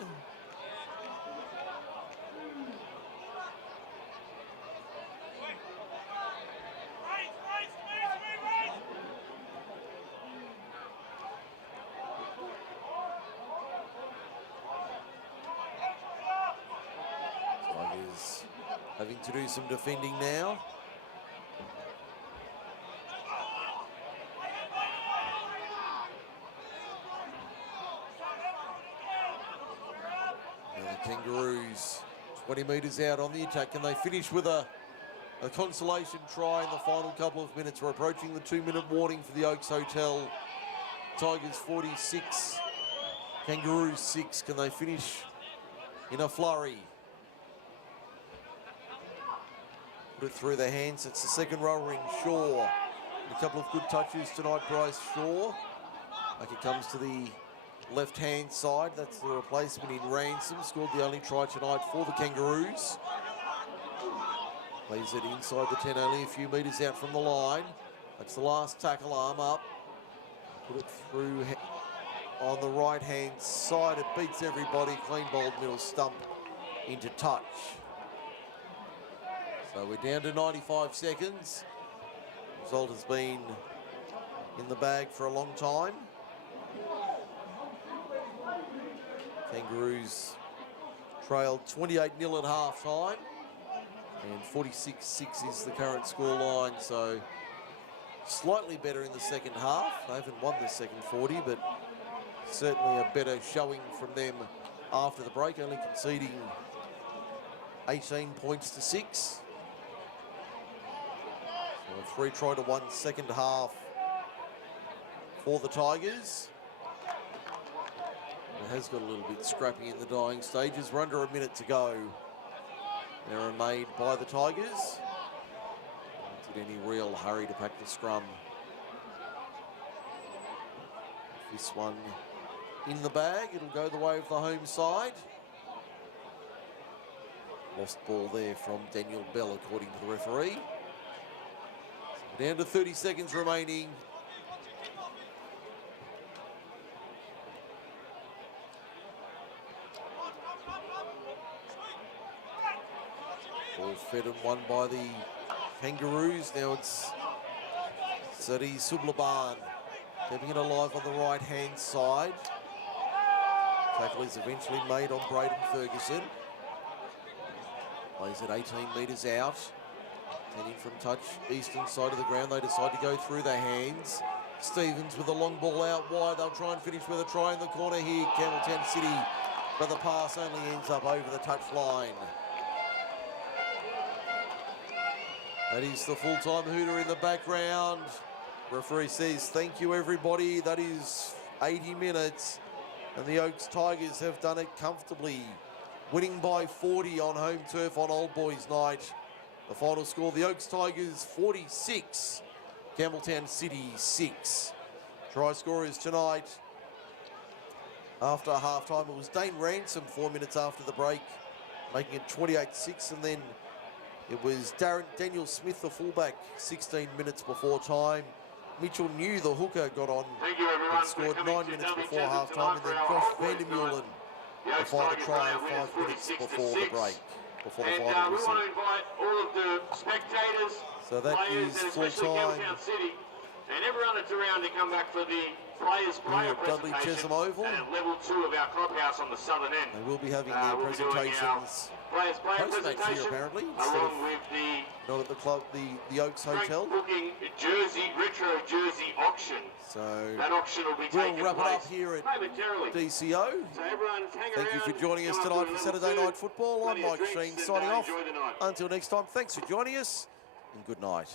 Tigers having to do some defending now. Kangaroos 20 metres out on the attack. Can they finish with a consolation try in the final couple of minutes? We're approaching the 2-minute warning for the Oaks Hotel. Tigers 46, Kangaroos 6. Can they finish in a flurry? Put it through their hands. It's the second rower in Shaw. A couple of good touches tonight, Bryce Shaw. Like it comes to the left-hand side. That's the replacement in Ransom. Scored the only try tonight for the Kangaroos. Plays it inside the 10, only a few metres out from the line. That's the last tackle, arm up. Put it through on the right-hand side. It beats everybody. Clean bowled middle stump into touch. So we're down to 95 seconds. Result has been in the bag for a long time. Kangaroos trailed 28-0 at half-time, and 46-6 is the current score line. So slightly better in the second half. They haven't won the second 40, but certainly a better showing from them after the break, only conceding 18 points to 6. So a 3-try-to-1 second half for the Tigers. It has got a little bit scrappy in the dying stages. We're under a minute to go. Error made by the Tigers. Not in any real hurry to pack the scrum. This one in the bag, it'll go the way of the home side. Lost ball there from Daniel Bell, according to the referee. So down to 30 seconds remaining. Ball fed and won by the Kangaroos. Now it's Sadi Sublaban keeping it alive on the right-hand side. Tackle is eventually made on Braden Ferguson. Plays at 18 metres out. 10 in from touch, eastern side of the ground. They decide to go through their hands. Stevens with a long ball out wide. They'll try and finish with a try in the corner here. Campbelltown City, but the pass only ends up over the touch line. That is the full-time hooter in the background. Referee says, thank you, everybody. That is 80 minutes. And the Oaks Tigers have done it comfortably, winning by 40 on home turf on Old Boys Night. The final score, the Oaks Tigers 46, Campbelltown City 6. Try scorers tonight. After half-time, it was Dane Ransom 4 minutes after the break, making it 28-6, and then it was Daniel Smith, the fullback, 16 minutes before time. Mitchell New, the hooker, got on and scored 9 minutes before half-time, and then Josh Vandermeulen, the final try 5 minutes before the break, before the final whistle. We want to invite all of the spectators, So that is full-time. And everyone that's around to come back for the players' player at Dudley presentation Chesham Oval. at level 2 of our clubhouse on the southern end. They will be having their We'll be doing presentations players' player post-match presentation here, apparently, instead along of with the not at the club, the Oaks Hotel. booking retro jersey auction. So That auction will be we'll taking wrap it place up here at momentarily. DCO. So everyone, hang Thank you around, for joining us come up tonight to for level Saturday 2. Night Football. I'm Plenty of Mike drinks Sheen and, signing off. enjoy the night. Until next time, thanks for joining us and good night.